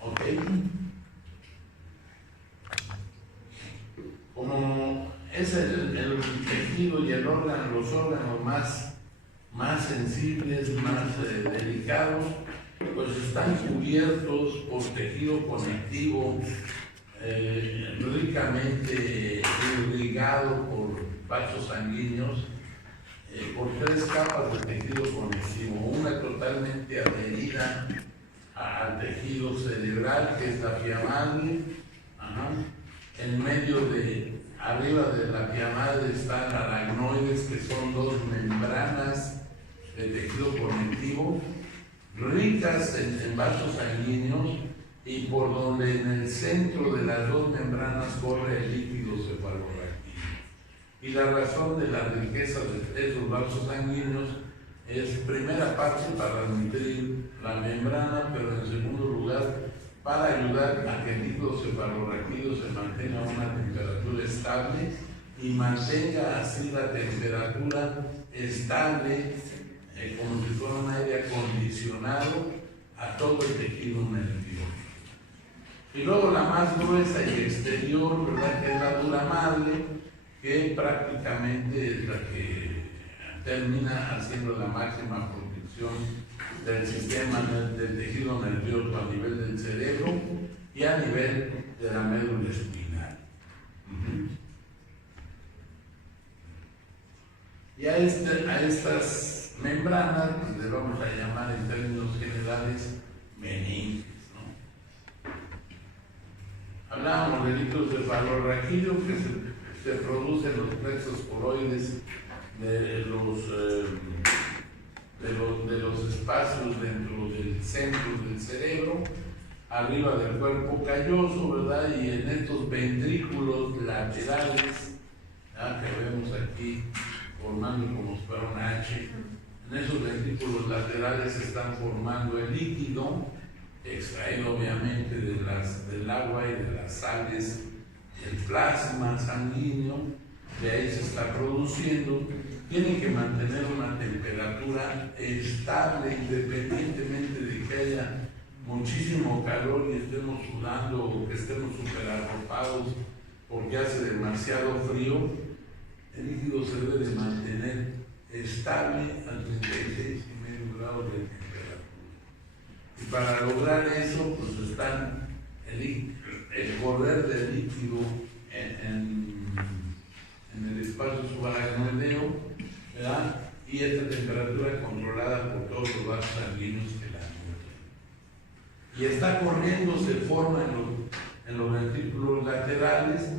¿Ok? Como es el tejido y el órgano, los órganos más sensibles, más delicados, pues están cubiertos por tejido conectivo ricamente irrigado por vasos sanguíneos, por 3 capas de tejido conectivo, una totalmente adherida al tejido cerebral, que es la pia madre. En medio arriba de la pia madre están aracnoides, que son 2 membranas de tejido conectivo, ricas en vasos sanguíneos, y por donde en el centro de las 2 membranas corre el líquido cefalorraquídeo. Y la razón de la riqueza de esos vasos sanguíneos es, primera parte, para nutrir la membrana, pero en segundo lugar, para ayudar a que el líquido cefalorraquídeo se mantenga a una temperatura estable y mantenga así la temperatura estable, como si fuera un aire acondicionado a todo el tejido nervioso. Y luego la más gruesa y exterior, ¿verdad?, que es la dura madre, que prácticamente es la que termina haciendo la máxima protección del sistema del tejido nervioso a nivel del cerebro y a nivel de la médula espinal. Y a estas membranas le vamos a llamar en términos generales meninges, ¿no? Hablábamos del líquido cefalorraquídeo, que se produce en los plexos coroides de los espacios dentro del centro del cerebro, arriba del cuerpo calloso, ¿verdad? Y en estos ventrículos laterales, que vemos aquí formando como si fuera un H, en esos ventrículos laterales se están formando el líquido, extraído obviamente del agua y de las sales, el plasma sanguíneo, de ahí se está produciendo. Tiene que mantener una temperatura estable, independientemente de que haya muchísimo calor y estemos sudando o que estemos súper arropados porque hace demasiado frío. El líquido se debe de mantener estable a 36,5 grados de temperatura. Y para lograr eso, pues están el correr del líquido en el espacio subaracnoideo, ¿verdad?, y esta temperatura controlada por todos los vasos sanguíneos que la nutren. Y está corriendo, se forma en los ventrículos laterales,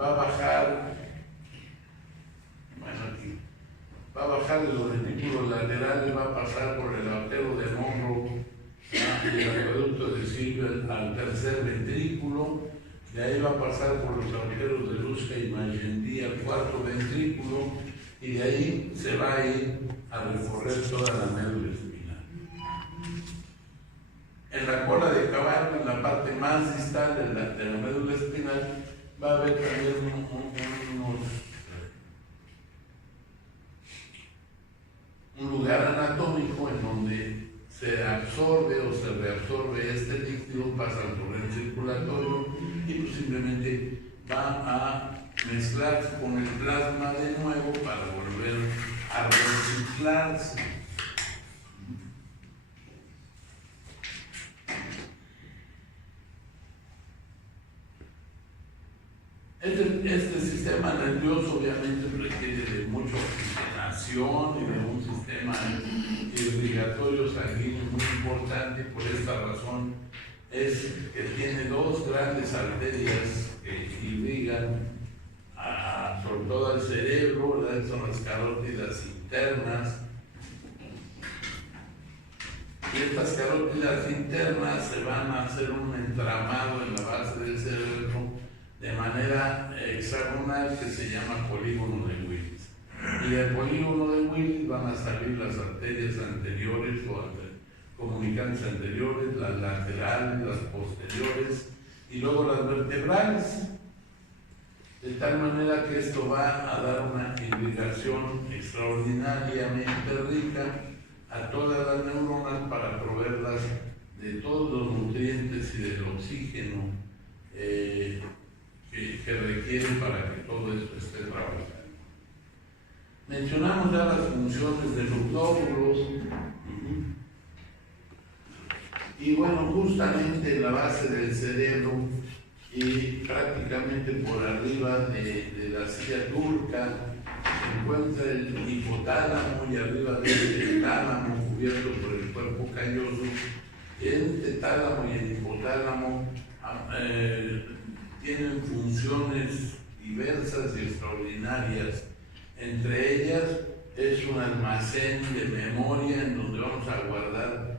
va a bajar, va a bajar de los ventrículos laterales, va a pasar por el artero de Monroe y el acueducto de Silver al tercer ventrículo. De ahí va a pasar por los arteros de Luska y Magendie al cuarto ventrículo, y de ahí se va a ir a recorrer toda la médula espinal. En la cola de caballo, en la parte más distal de la médula espinal, va a haber también un lugar anatómico en donde se absorbe o se reabsorbe este líquido, pasa al torrente circulatorio y pues simplemente va a mezclarse con el plasma de nuevo para volver a reciclarse. Este sistema nervioso obviamente requiere de mucha oxigenación y de un sistema irrigatorio sanguíneo muy importante. Por esta razón es que tiene 2 grandes arterias que irrigan sobre todo al cerebro, ¿verdad?, son las carótidas internas. Y estas carótidas internas se van a hacer un entramado en la base del cerebro de manera hexagonal que se llama polígono de Willis. Y del polígono de Willis van a salir las arterias anteriores o comunicantes anteriores, las laterales, las posteriores y luego las vertebrales. De tal manera que esto va a dar una irrigación extraordinariamente rica a todas las neuronas para proveerlas de todos los nutrientes y del oxígeno que requieren para que todo esto esté trabajando. Mencionamos ya las funciones de los lóbulos. Y bueno, justamente la base del cerebro y prácticamente por arriba de la silla turca se encuentra el hipotálamo y arriba de el tálamo cubierto por el cuerpo calloso. El tálamo y el hipotálamo tienen funciones diversas y extraordinarias. Entre ellas es un almacén de memoria en donde vamos a guardar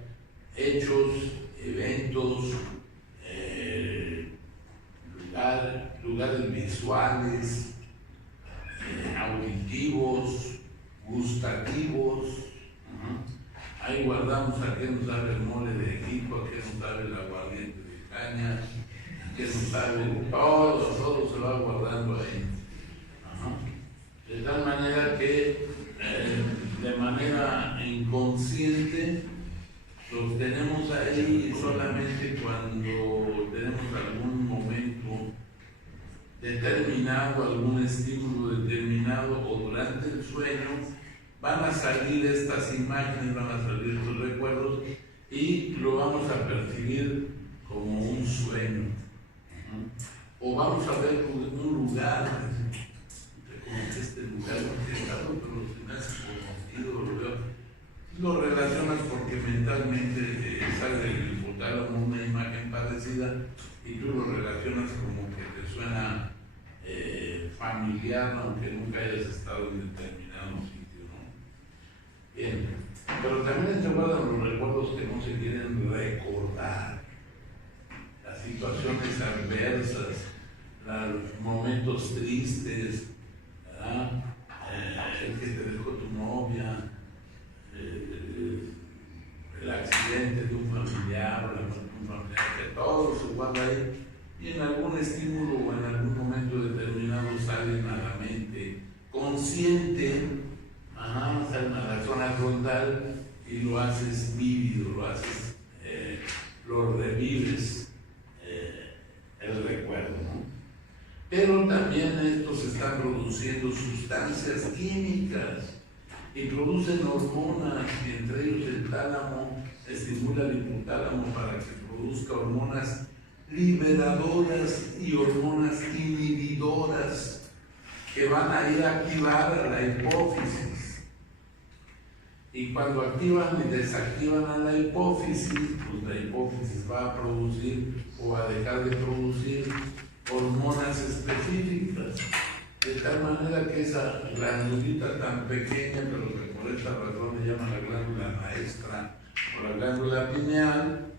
hechos, eventos, lugares visuales, auditivos, gustativos. Ahí guardamos a qué nos sabe el mole de Egipto, a qué nos sabe el aguardiente de caña, a qué nos sabe todo se va guardando ahí. De tal manera que de manera inconsciente los tenemos ahí solamente cuando tenemos algún momento determinado, algún estímulo determinado o durante el sueño, van a salir estas imágenes, van a salir estos recuerdos y lo vamos a percibir como un sueño. O vamos a ver un lugar, como este lugar que está, pero se me hace conocido, lo veo. Lo relacionas porque mentalmente sale del hipotálamo una imagen parecida y tú lo relacionas como que te suena familiar, aunque nunca hayas estado en determinado sitio, ¿no? Bien, pero también te guardan los recuerdos que no se quieren recordar, las situaciones adversas, los momentos tristes, ¿verdad? El que te dejó tu novia, el accidente de un familiar o la muerte de un familiar, que todo se guarda ahí y en algún estímulo o en algún momento determinado salen a la mente consciente, salen a la zona frontal y lo haces vívido, lo revives, el recuerdo, ¿no? Pero también estos están produciendo sustancias químicas y producen hormonas, y entre ellos el tálamo estimula el hipotálamo para que produzca hormonas liberadoras y hormonas inhibidoras que van a ir a activar a la hipófisis. Y cuando activan y desactivan a la hipófisis, pues la hipófisis va a producir o a dejar de producir hormonas específicas. De tal manera que esa glandulita tan pequeña, pero que por esta razón le llaman la glándula maestra o la glándula pineal,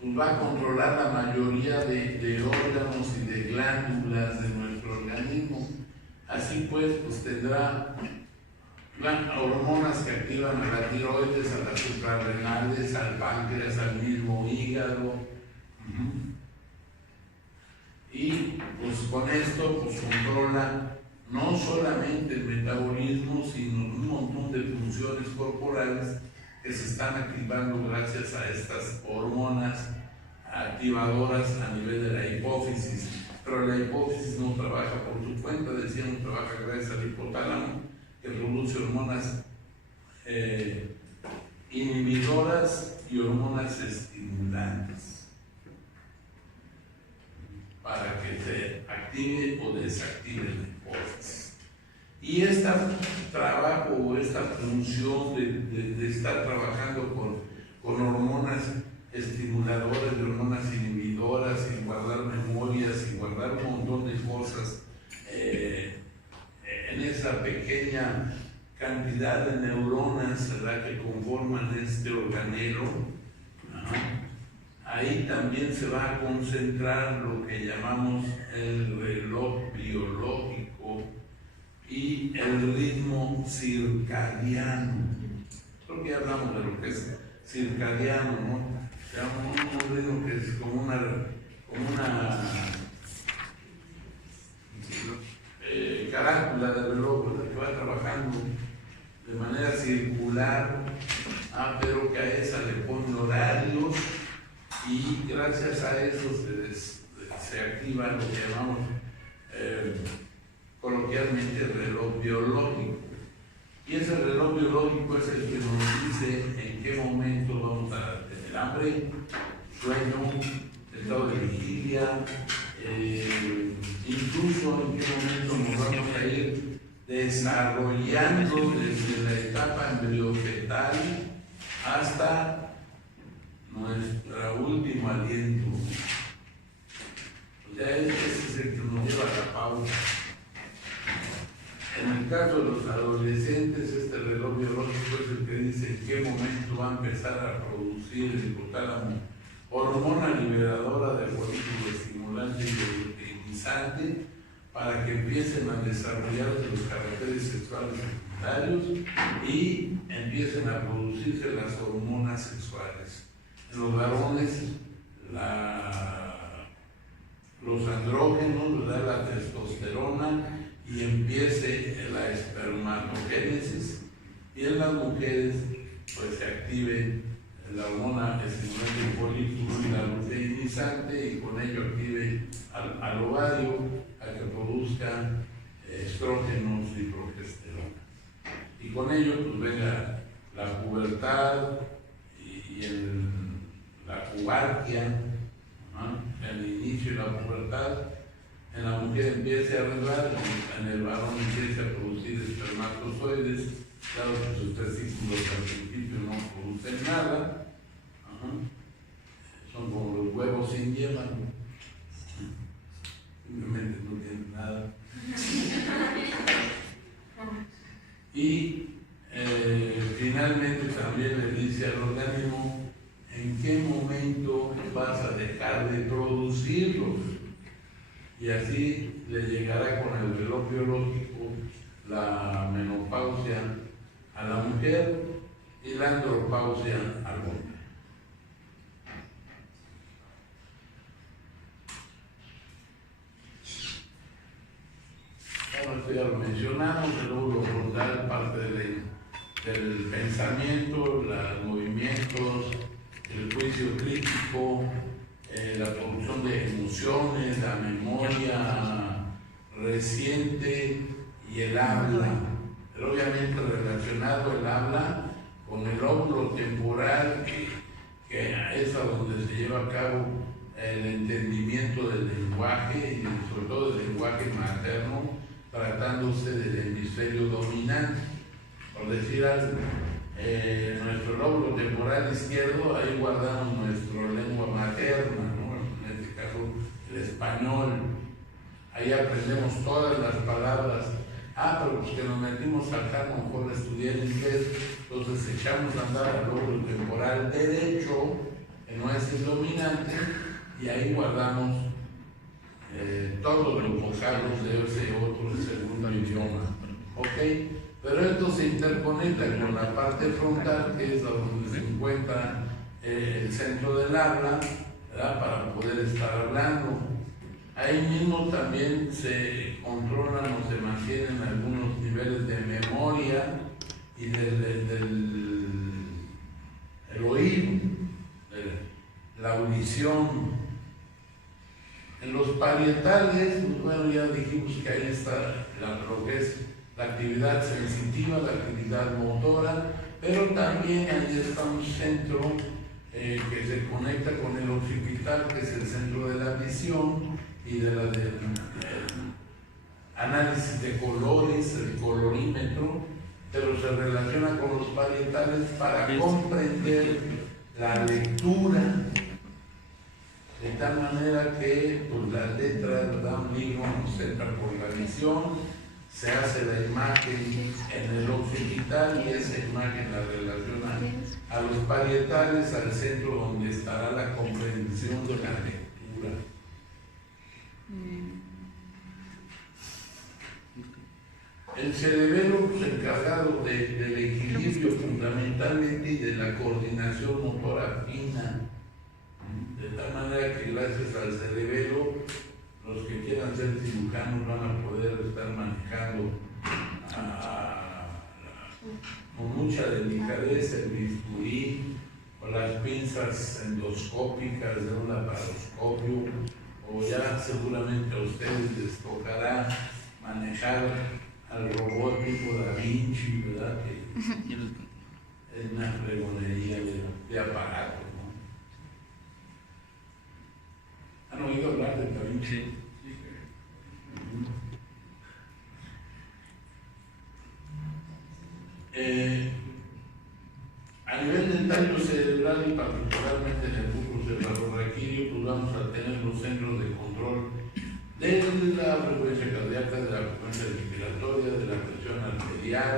pues va a controlar la mayoría de órganos y de glándulas de nuestro organismo. Así pues tendrá hormonas que activan a la tiroides, a las suprarrenales, al páncreas, al mismo hígado. Y pues con esto controla no solamente el metabolismo, sino un montón de funciones corporales que se están activando gracias a estas hormonas activadoras a nivel de la hipófisis. Pero la hipófisis no trabaja por su cuenta, decíamos, trabaja gracias al hipotálamo, que produce hormonas inhibidoras y hormonas estimulantes para que se active o desactive la hipófisis. Y este trabajo o esta función de estar trabajando con hormonas estimuladoras, de hormonas inhibidoras, y guardar memorias, y guardar un montón de cosas en esa pequeña cantidad de neuronas, ¿verdad?, que conforman este organelo. Ahí también se va a concentrar lo que llamamos el reloj biológico y el ritmo circadiano. Creo que ya hablamos de lo que es circadiano, ¿no? Un ritmo que es como una carátula de reloj, ¿verdad?, que va trabajando de manera circular, pero que a esa le pone horarios, y gracias a eso se activa lo que llamamos coloquialmente el reloj biológico. Y ese reloj biológico es el que nos dice en qué momento vamos a tener hambre, sueño, estado de vigilia, incluso en qué momento nos vamos a ir desarrollando desde la etapa embriofetal hasta nuestro último aliento. O sea, ese es el que nos lleva a la pausa. En el caso de los adolescentes, este reloj biológico es el que dice en qué momento va a empezar a producir el hipotálamo hormona liberadora de folículo estimulante y luteinizante para que empiecen a desarrollarse los caracteres sexuales secundarios y empiecen a producirse las hormonas sexuales. En los varones, los andrógenos, la testosterona, y empiece la espermatogénesis, y en las mujeres pues se active la hormona estimulante del folículo y la luteinizante, y con ello active al ovario a que produzca estrógenos y progesterona. Y con ello pues venga la pubertad y la pubarquia, ¿no? El inicio de la pubertad. En la mujer empieza a arreglar, en el varón empieza a producir espermatozoides, dado que sus testículos al principio no producen nada. Son como los huevos sin yema, simplemente no tienen nada. Y finalmente también le dice al organismo en qué momento vas a dejar de producirlos. Y así le llegará con el reloj biológico la menopausia a la mujer y la andropausia al hombre. Bueno, esto ya lo mencionamos, el lóbulo frontal, parte del pensamiento, los movimientos, el juicio crítico, la producción de emociones, la memoria reciente y el habla. Pero obviamente relacionado el habla con el lóbulo temporal, que es a donde se lleva a cabo el entendimiento del lenguaje, y sobre todo del lenguaje materno, tratándose del hemisferio dominante. Por decir algo, nuestro lóbulo temporal izquierdo, ahí guardamos nuestra lengua materna, ¿no? En este caso el español. Ahí aprendemos todas las palabras. Pero pues que nos metimos acá, a lo mejor estudiar inglés, entonces echamos a andar al lóbulo temporal derecho, que no es el dominante, y ahí guardamos todos los vocablos de ese otro segundo idioma. ¿Ok? Pero esto se interconecta con la parte frontal, que es donde se encuentra el centro del habla, ¿verdad? Para poder estar hablando. Ahí mismo también se controlan o se mantienen algunos niveles de memoria y del oído, la audición. En los parietales, pues bueno, ya dijimos que ahí está lo que es la actividad sensitiva, la actividad motora, pero también ahí está un centro que se conecta con el occipital, que es el centro de la visión y del análisis de colores, el colorímetro, pero se relaciona con los parietales para comprender la lectura, de tal manera que pues, las letras dan un libro, nos entra por la visión, se hace la imagen en el occipital y esa imagen la relaciona a los parietales, al centro donde estará la comprensión de la lectura. El cerebelo pues, encargado del equilibrio fundamentalmente y de la coordinación motora fina, de tal manera que gracias al cerebelo los que quieran ser cirujanos van a poder estar manejando con mucha delicadeza el bisturí o las pinzas endoscópicas de un laparoscopio o ya seguramente a ustedes les tocará manejar al robot tipo Da Vinci, ¿verdad? Que es una fregonería de aparatos, ¿no? ¿Han oído hablar de Da Vinci? A nivel del tallo cerebral y particularmente en el núcleo cerebroraquídeo, pues vamos a tener los centros de control de la frecuencia cardíaca, de la frecuencia respiratoria, de la presión arterial,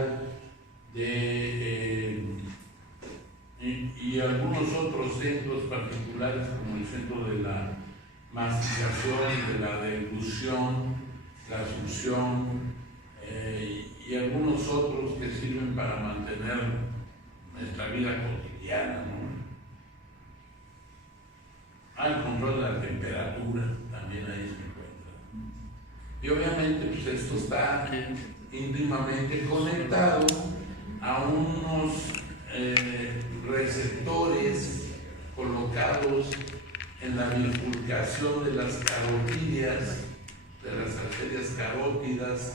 y algunos otros centros particulares como el centro de la masticación, de la deglución, la succión, y algunos otros que sirven para mantener nuestra vida cotidiana, ¿no? El control de la temperatura también ahí se encuentra. Y obviamente pues esto está íntimamente conectado a unos receptores colocados en la bifurcación de las carotídeas, de las arterias carótidas,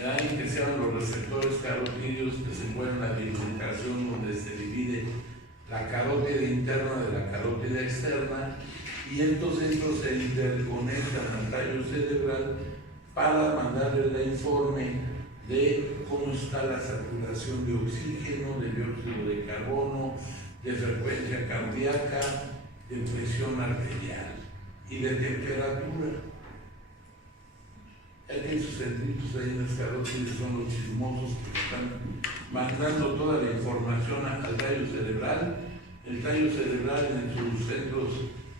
en que sean los receptores carotídeos que se encuentran en la bifurcación donde se divide la carótida interna de la carótida externa, y estos centros se interconectan al tallo cerebral para mandarle el informe de cómo está la saturación de oxígeno, de dióxido de carbono, de frecuencia cardíaca, de presión arterial y de temperatura. Es que esos centritos ahí en las carótidas son los chismosos que están mandando toda la información al tallo cerebral. El tallo cerebral en sus centros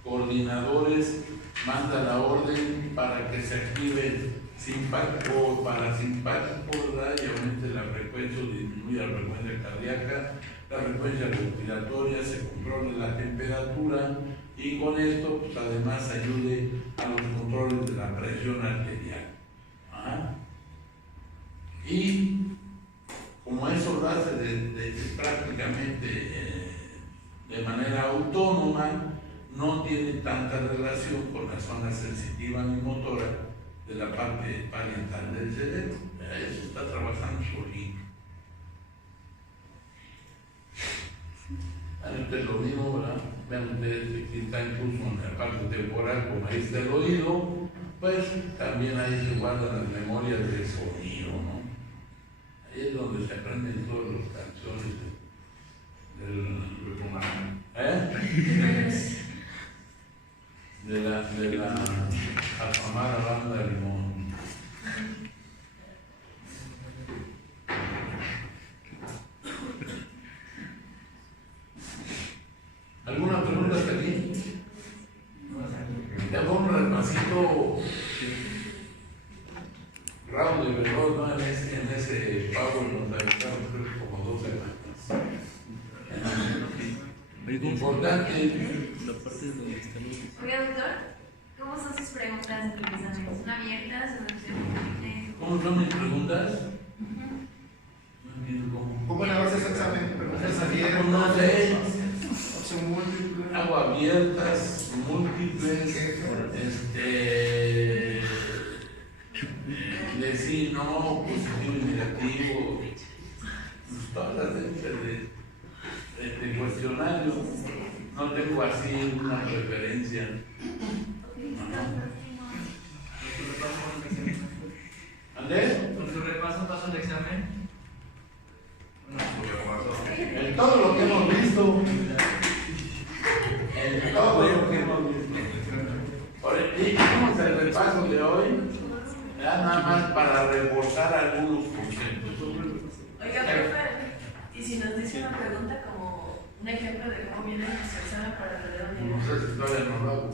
coordinadores manda la orden para que se active simpático o parasimpático, ¿verdad? Y aumente la frecuencia o disminuya la frecuencia cardíaca, la frecuencia respiratoria, se controle la temperatura y con esto pues además ayude a los controles de la presión arterial. Y como eso lo hace prácticamente de manera autónoma, no tiene tanta relación con la zona sensitiva ni motora de la parte parietal del cerebro. Eso está trabajando solito. Ustedes lo mismo, ¿verdad? Vean ustedes que está incluso en la parte temporal, como ahí está el oído, pues también ahí se guardan las memorias del sonido, ¿no? Ahí es donde se aprenden todas las canciones de la afamada banda Limón. ¿Alguna pregunta hasta aquí? Ya fue un repasito raro de veloz, ¿no? En ese pago nos aventamos creo que como 2 semanas. Importante. Oiga, doctor, ¿cómo son sus preguntas de los exámenes? ¿Son abiertas o ¿Cómo son mis preguntas? No entiendo cómo. ¿Cómo le vas a ese examen? ¿Preguntas abiertas? No sé. ¿Opción múltiple? Hago abiertas, múltiples, decir no, positivo y negativo, pues todas las de cuestionario. No tengo así una referencia. ¿Andrés? ¿Con su repaso paso el examen? En todo lo que hemos visto. En todo lo que hemos visto. Y hicimos el repaso de hoy, nada más para reforzar algunos conceptos. Oiga, profe, y si nos dice una pregunta como un ejemplo de cómo viene nuestro examen para la de No sé si todavía no lo hago.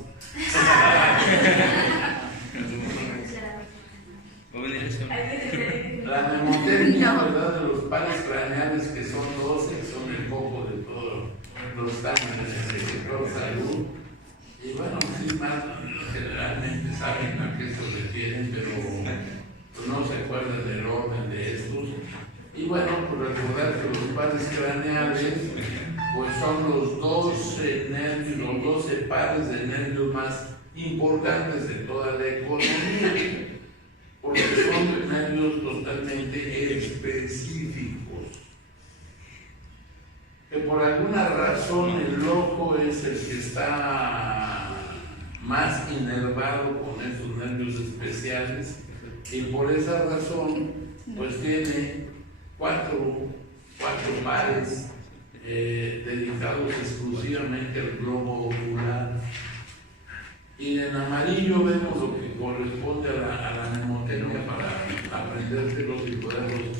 La mnemotecnia, ¿verdad? De los pares craneales, que son 12, que son el foco de todos los daños del sector salud. Y bueno, sí, más generalmente saben a qué se refieren, pero pues, no se acuerdan del orden de estos. Y bueno, pues recordar que los pares craneales pues son los 12 nervios, los 12 pares de nervios más importantes de toda la economía, porque son nervios totalmente específicos. Que por alguna razón el ojo es el que está más inervado con esos nervios especiales, y por esa razón pues tiene cuatro pares dedicados exclusivamente al globo ocular. Y en amarillo vemos lo que corresponde a la mnemotécnica para aprendérselos y poderlos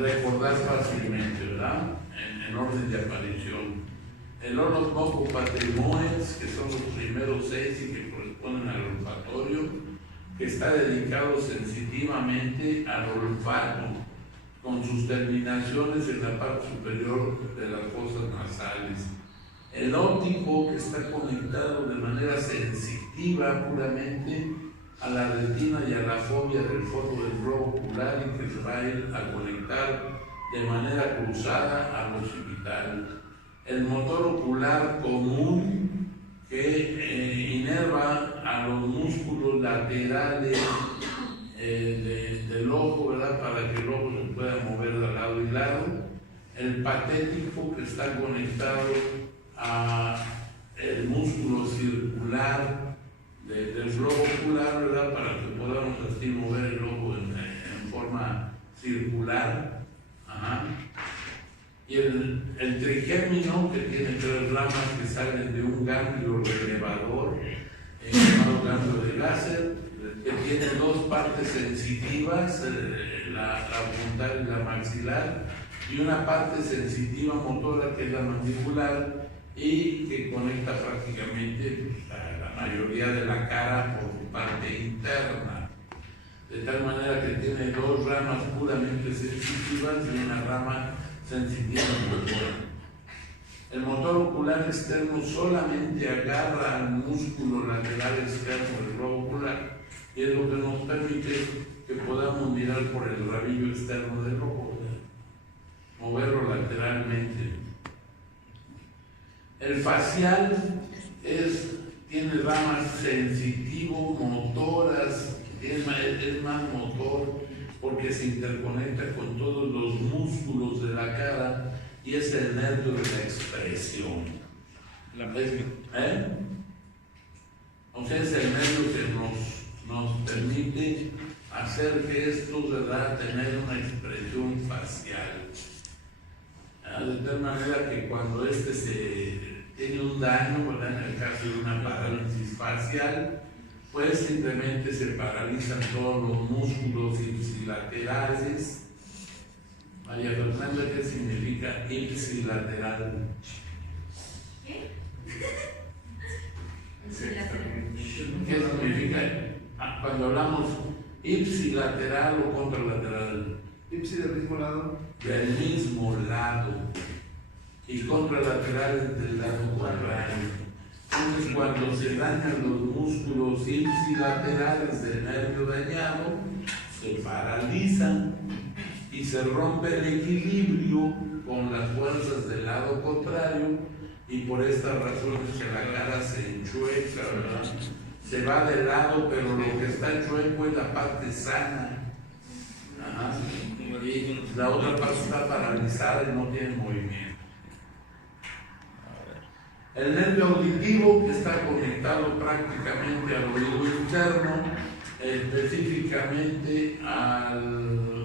recordar fácilmente, ¿verdad? En orden de aparición. El oros moco patrimoes, que son los primeros 6 y que corresponden al olfatorio, que está dedicado sensitivamente al olfato, con sus terminaciones en la parte superior de las fosas nasales. El óptico, que está conectado de manera sensitiva puramente a la retina y a la fobia del fondo del globo ocular, y que se va a ir a conectar de manera cruzada al occipital. El motor ocular común, que inerva a los músculos laterales del ojo, ¿verdad? Para que el ojo se pueda mover de lado y lado. El patético, que está conectado a el músculo circular del globo ocular, ¿verdad? Para que podamos así mover el ojo en forma circular. Ajá. Y el trigémino, que tiene 3 ramas que salen de un ganglio relevador, llamado ganglio de láser, que tiene 2 partes sensitivas, la frontal y la maxilar, y una parte sensitiva motora, que es la mandibular, y que conecta prácticamente a la mayoría de la cara por su parte interna, de tal manera que tiene 2 ramas puramente sensitivas y una rama sensitiva motora. El motor ocular externo solamente agarra al músculo lateral externo del globo ocular, y es lo que nos permite que podamos mirar por el rabillo externo del ojo, moverlo lateralmente. El facial tiene ramas sensitivo-motoras, es más motor, porque se interconecta con todos los músculos de la cara y es el nervio de la expresión. O sea, es el nervio que nos permite hacer gestos, ¿verdad? Tener una expresión facial. De tal manera que cuando se tiene un daño, ¿verdad? En el caso de una parálisis facial, pues simplemente se paralizan todos los músculos ipsilaterales. María Fernanda, ¿qué significa ipsilateral? ¿Qué? ¿Qué significa? Cuando hablamos ipsilateral o contralateral. Ipsi del mismo lado. Del mismo lado. Y contralateral del lado contrario. Entonces, cuando se dañan los músculos ipsilaterales del nervio dañado, se paralizan y se rompe el equilibrio con las fuerzas del lado contrario, y por esta razón es que la cara se enchueca, ¿verdad? Se va de lado, pero lo que está chueco es la parte sana. Ajá. Y la otra parte está paralizada y no tiene movimiento. El nervio auditivo, que está conectado prácticamente al oído interno, específicamente al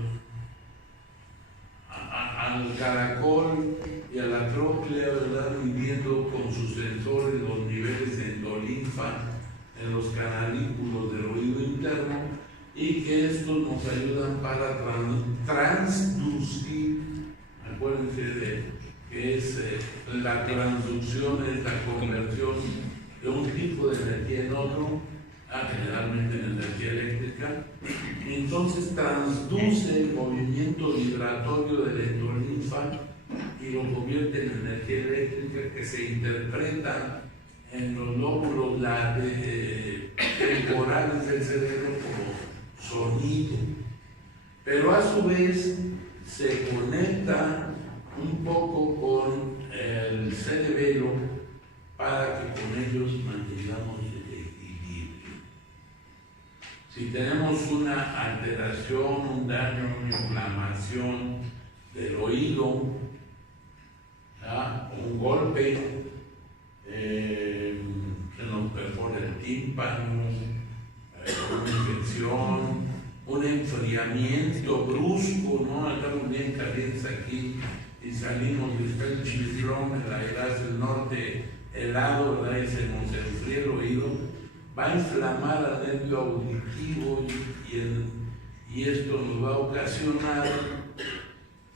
caracol y a la tróclea, ¿verdad? Midiendo con sus sensores los niveles de endolinfa en los canalículos del oído interno, y que estos nos ayudan para transducir, acuérdense de que es la transducción, es la conversión de un tipo de energía en otro, generalmente en energía eléctrica, y entonces transduce el movimiento vibratorio de la endolinfa y lo convierte en energía eléctrica, que se interpreta en los lóbulos temporales del cerebro como sonido, pero a su vez se conecta un poco con el cerebelo para que con ellos mantengamos el equilibrio. una alteración, un daño, una inflamación del oído, un golpe que nos perfora el tímpano, una infección, un enfriamiento brusco, ¿no? Estamos bien calientes aquí y salimos y está el chiflón en la edad del norte helado, ¿verdad? Y se nos enfría el oído, va a inflamar al nervio auditivo y esto nos va a ocasionar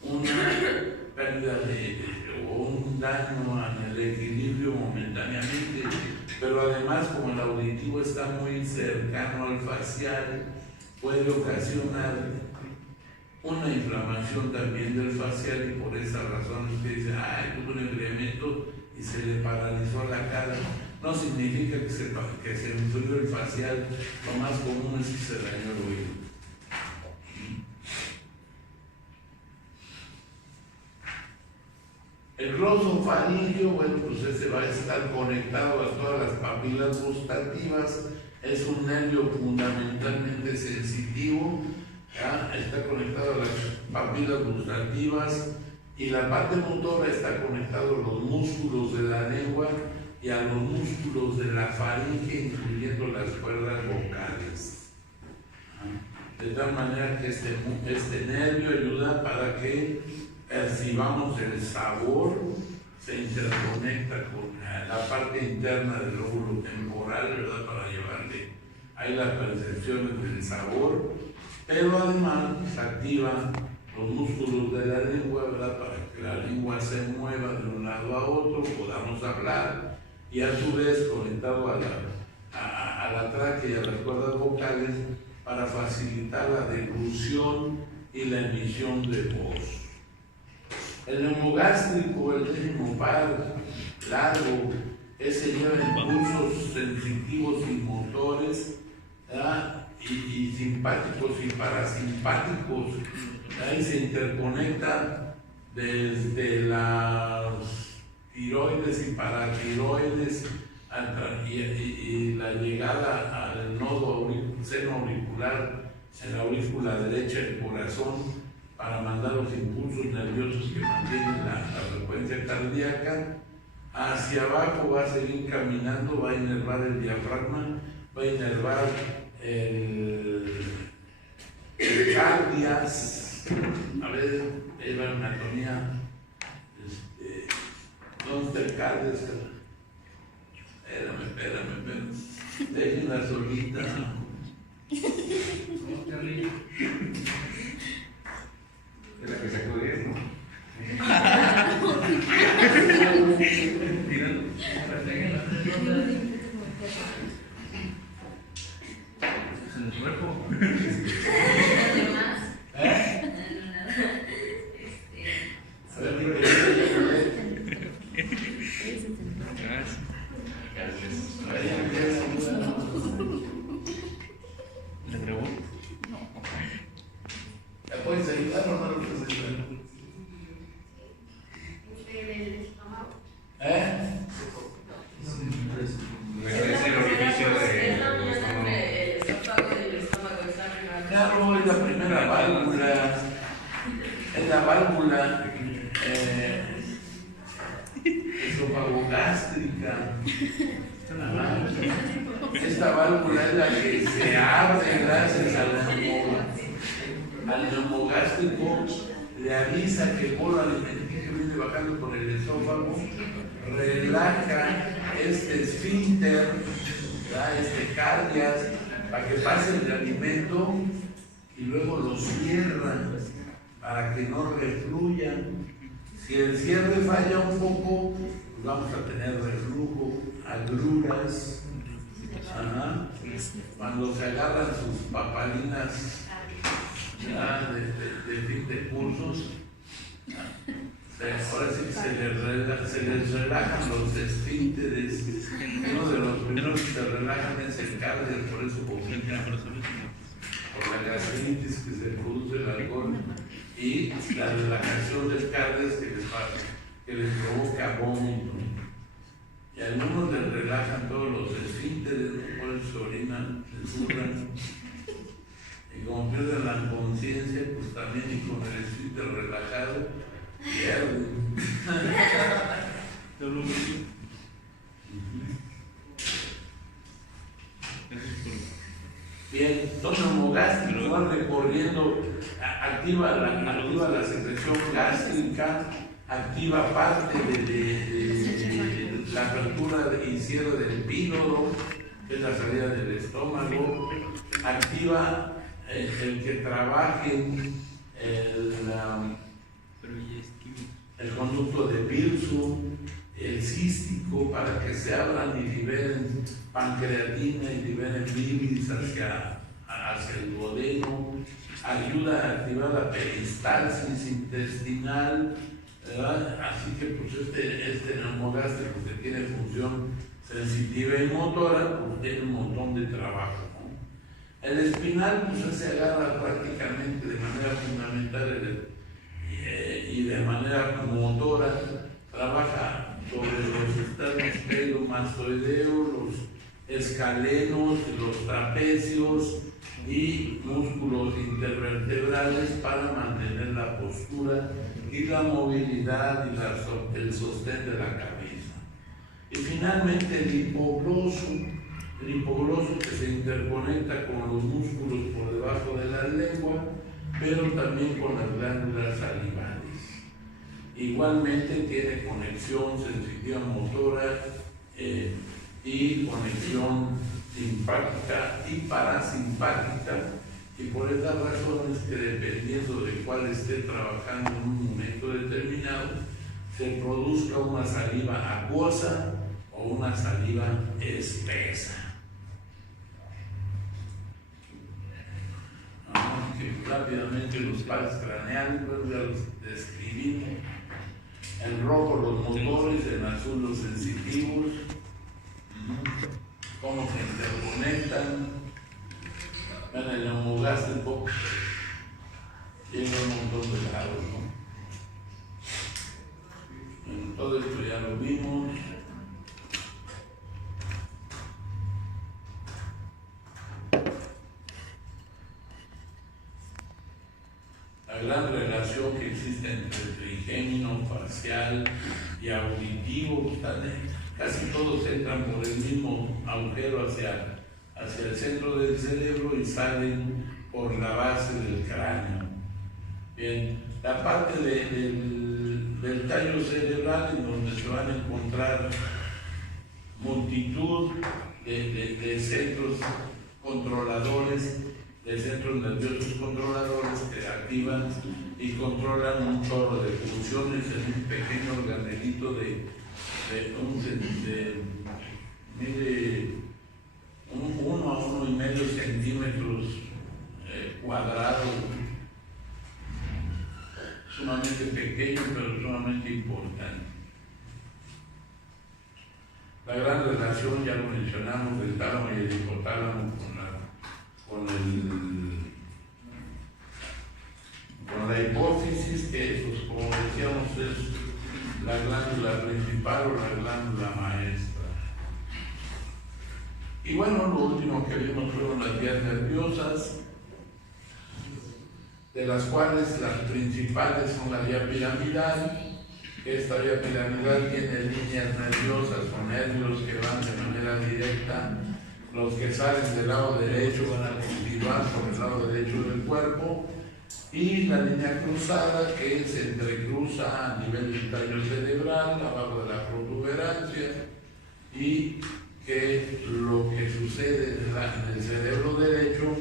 una pérdida o un daño en el equilibrio momentáneamente, pero además como el auditivo está muy cercano al facial, puede ocasionar una inflamación también del facial y por esa razón usted dice, tuvo un enfriamiento y se le paralizó la cara. No significa que se enfrió el facial, lo más común es que se dañó el oído. El glosofaringio, bueno, pues ese va a estar conectado a todas las papilas gustativas, es un nervio fundamentalmente sensitivo, está conectado a las papilas gustativas y la parte motora está conectado a los músculos de la lengua y a los músculos de la faringe, incluyendo las cuerdas vocales. De tal manera que este nervio ayuda para que percibamos el sabor, se interconecta con la parte interna del lóbulo temporal, ¿verdad? Para llevarle ahí las percepciones del sabor, pero además se activan los músculos de la lengua, ¿verdad? Para que la lengua se mueva de un lado a otro, podamos hablar y a su vez conectado a la tráquea y a las cuerdas vocales para facilitar la deglución y la emisión de voz. El neumogástrico, el décimo par largo, ese lleva impulsos sensitivos y motores, y simpáticos y parasimpáticos. Ahí se interconecta desde las tiroides y paratiroides y la llegada al nodo seno auricular en la aurícula derecha del corazón para mandar los impulsos nerviosos que mantienen la frecuencia cardíaca. Hacia abajo va a seguir caminando, va a inervar el diafragma, va a inervar el cardias. A ver, la anatomía. ¿Dónde está el cardias? Espérame. Déjenla solita. Es la que sacudes, ¿no? En el cuerpo. ¿Le grabó? ¿La puedes ayudar o no lo puedes ayudar? Es el orificio Es la del unión estómago. entre el esófago y el estómago, está primero. Claro, es la primera válvula. Es la válvula esofagogástrica. Esta válvula es la que se abre gracias al neumogástrico, le avisa que el bolo alimenticio viene bajando por el esófago, relaja este esfínter, este cardias, para que pase el alimento y luego lo cierra para que no refluya. Si el cierre falla un poco, pues vamos a tener reflujo, agruras. Cuando se agarran sus papalinas de fin de cursos, ahora sí que se les relajan los esfínteres. Uno de los primeros que se relajan es el cardias, por eso vomita, por la gastritis que se produce el alcohol y la relajación del cardias que les provoca vómito. Y algunos les relajan todos los esfínteres, por eso se orinan, se zurran. Y como pierden la conciencia, pues también y con el esfínter relajado, pierden. Bien, entonces homogástrico van recorriendo, activa la secreción gástrica, activa parte de la apertura y cierre del píloro, que es la salida del estómago, activa el que trabaje el conducto de Pilsu, el cístico, para que se abran y liberen pancreatina y liberen bilis hacia el duodeno, ayuda a activar la peristalsis intestinal, ¿verdad? Así que pues este neumogástrico que tiene función sensitiva y motora, pues tiene un montón de trabajo, ¿no? El espinal pues se agarra prácticamente de manera fundamental y de manera motora, trabaja sobre los estados pseudomastoideos, los escalenos, los trapecios y músculos intervertebrales para mantener la postura y la movilidad y el sostén de la cabeza. Y finalmente el hipogloso que se interconecta con los músculos por debajo de la lengua, pero también con las glándulas salivales. Igualmente tiene conexión sensitiva motora y conexión simpática y parasimpática, y por estas razones que dependiendo de cuál esté trabajando en un momento determinado, se produzca una saliva acuosa o una saliva espesa. Que rápidamente los pares craneales, pues ya los describimos. En rojo los motores, en azul los sensitivos, cómo se interconectan. Ven el neumogástrico, tiene un montón de lados, ¿no? En todo esto ya lo vimos. La gran relación que existe entre el trigémino, facial y auditivo, casi todos entran por el mismo agujero hacia el centro del cerebro y salen por la base del cráneo. Bien, la parte del tallo cerebral en donde se van a encontrar multitud de centros controladores, de centros nerviosos controladores que activan y controlan un chorro de funciones en un pequeño organelito de 1 a 1,5 centímetros cuadrados, sumamente pequeño pero sumamente importante. La gran relación, ya lo mencionamos, del tálamo y el hipotálamo con la hipófisis, que pues, como decíamos es la glándula principal o la glándula maestra. Y bueno, lo último que vimos fueron las vías nerviosas, de las cuales las principales son la vía piramidal. Esta vía piramidal tiene líneas nerviosas o nervios que van de manera directa. Los que salen del lado derecho van a continuar por el lado derecho del cuerpo, y la línea cruzada que se entrecruza a nivel del tallo cerebral, abajo de la protuberancia, y que lo que sucede en el cerebro derecho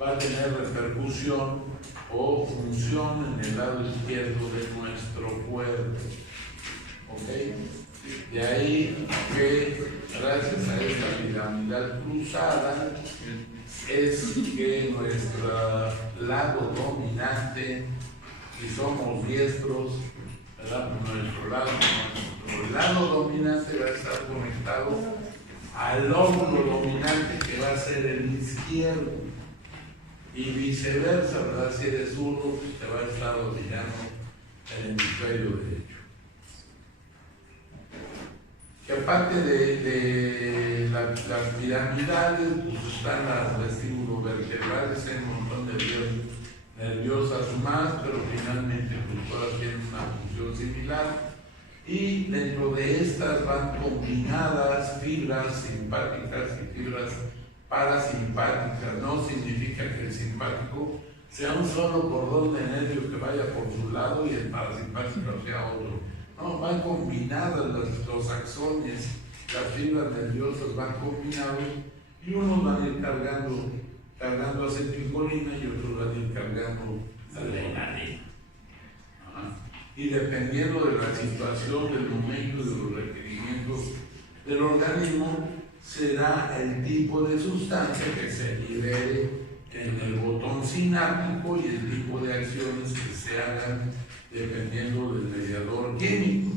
va a tener repercusión o función en el lado izquierdo de nuestro cuerpo. ¿Okay? De ahí que gracias a esta piramidal cruzada es que nuestro lado dominante, si somos diestros, ¿verdad? Nuestro lado dominante va a estar conectado al lóbulo dominante, que va a ser el izquierdo, y viceversa, ¿verdad? Si eres zurdo, te va a estar dominando el hemisferio derecho. Que aparte de las piramidales, pues están las vestíbulos vertebrales, hay un montón de nerviosas más, pero finalmente pues, todas tienen una función similar. Y dentro de estas van combinadas fibras simpáticas y fibras parasimpáticas. No significa que el simpático sea un solo cordón de nervio que vaya por su lado y el parasimpático sea otro. No, van combinadas los axones, las fibras nerviosas van combinados y unos van a ir cargando acetilcolina y otros van a ir cargando adrenalina. Y dependiendo de la situación, del momento, de los requerimientos del organismo, será el tipo de sustancia que se libere en el botón sináptico y el tipo de acciones que se hagan dependiendo del mediador químico.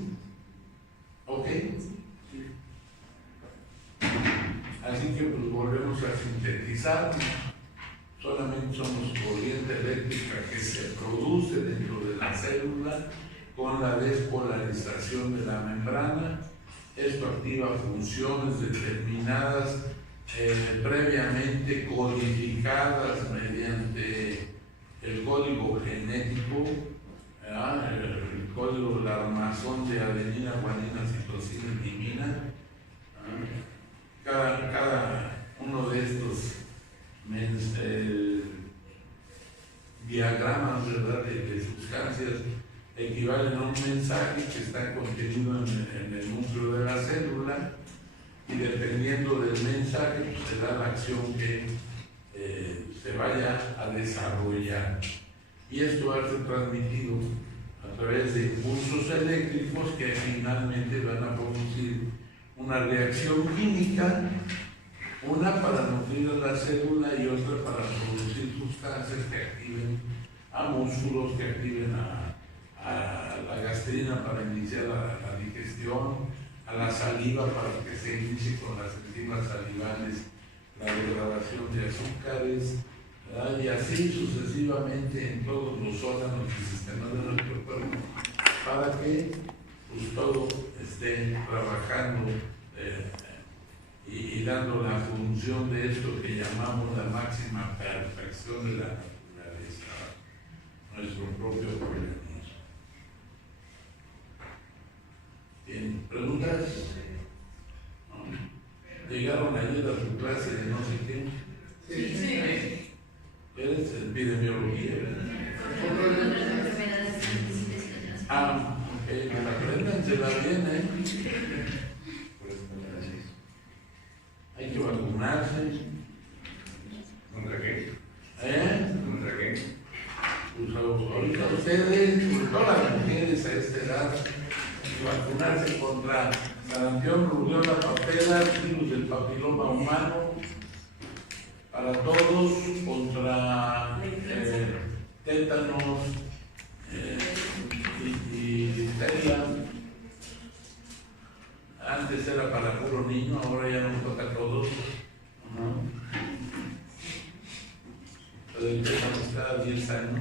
¿Ok? Así que pues volvemos a sintetizar. Solamente somos corriente eléctrica que se produce dentro de la célula con la despolarización de la membrana. Esto activa funciones determinadas previamente codificadas mediante el código genético, el código del armazón de adenina, guanina, citosina y timina. Cada uno de estos diagramas, ¿verdad?, de sustancias equivalen a un mensaje que está contenido en el núcleo de la célula, y dependiendo del mensaje pues, será la acción que se vaya a desarrollar. Y esto va a ser transmitido a través de impulsos eléctricos que finalmente van a producir una reacción química, una para nutrir a la célula y otra para producir sustancias que activen a músculos, que activen a la gastrina para iniciar la digestión, a la saliva para que se inicie con las enzimas salivales la degradación de azúcares, ¿verdad? Y así sucesivamente en todos los órganos y sistemas de nuestro cuerpo, para que pues, todo esté trabajando y dando la función de esto que llamamos la máxima perfección de la naturaleza, nuestro propio organismo. ¿Tienen preguntas? ¿No? ¿Llegaron ayer a su clase de no sé qué? Sí. ¿Eres epidemiología, verdad? Ok, pues apréndansela bien, Hay que vacunarse. ¿Contra qué? ¿Contra qué? Pues ahorita ustedes, pues, todas las mujeres a esta edad, vacunarse contra sarampión, rubiola, papera, virus del papiloma humano, para todos, contra tétanos y difteria. Antes era para puro niño, ahora ya nos toca a todos. El tétanos cada 10 años.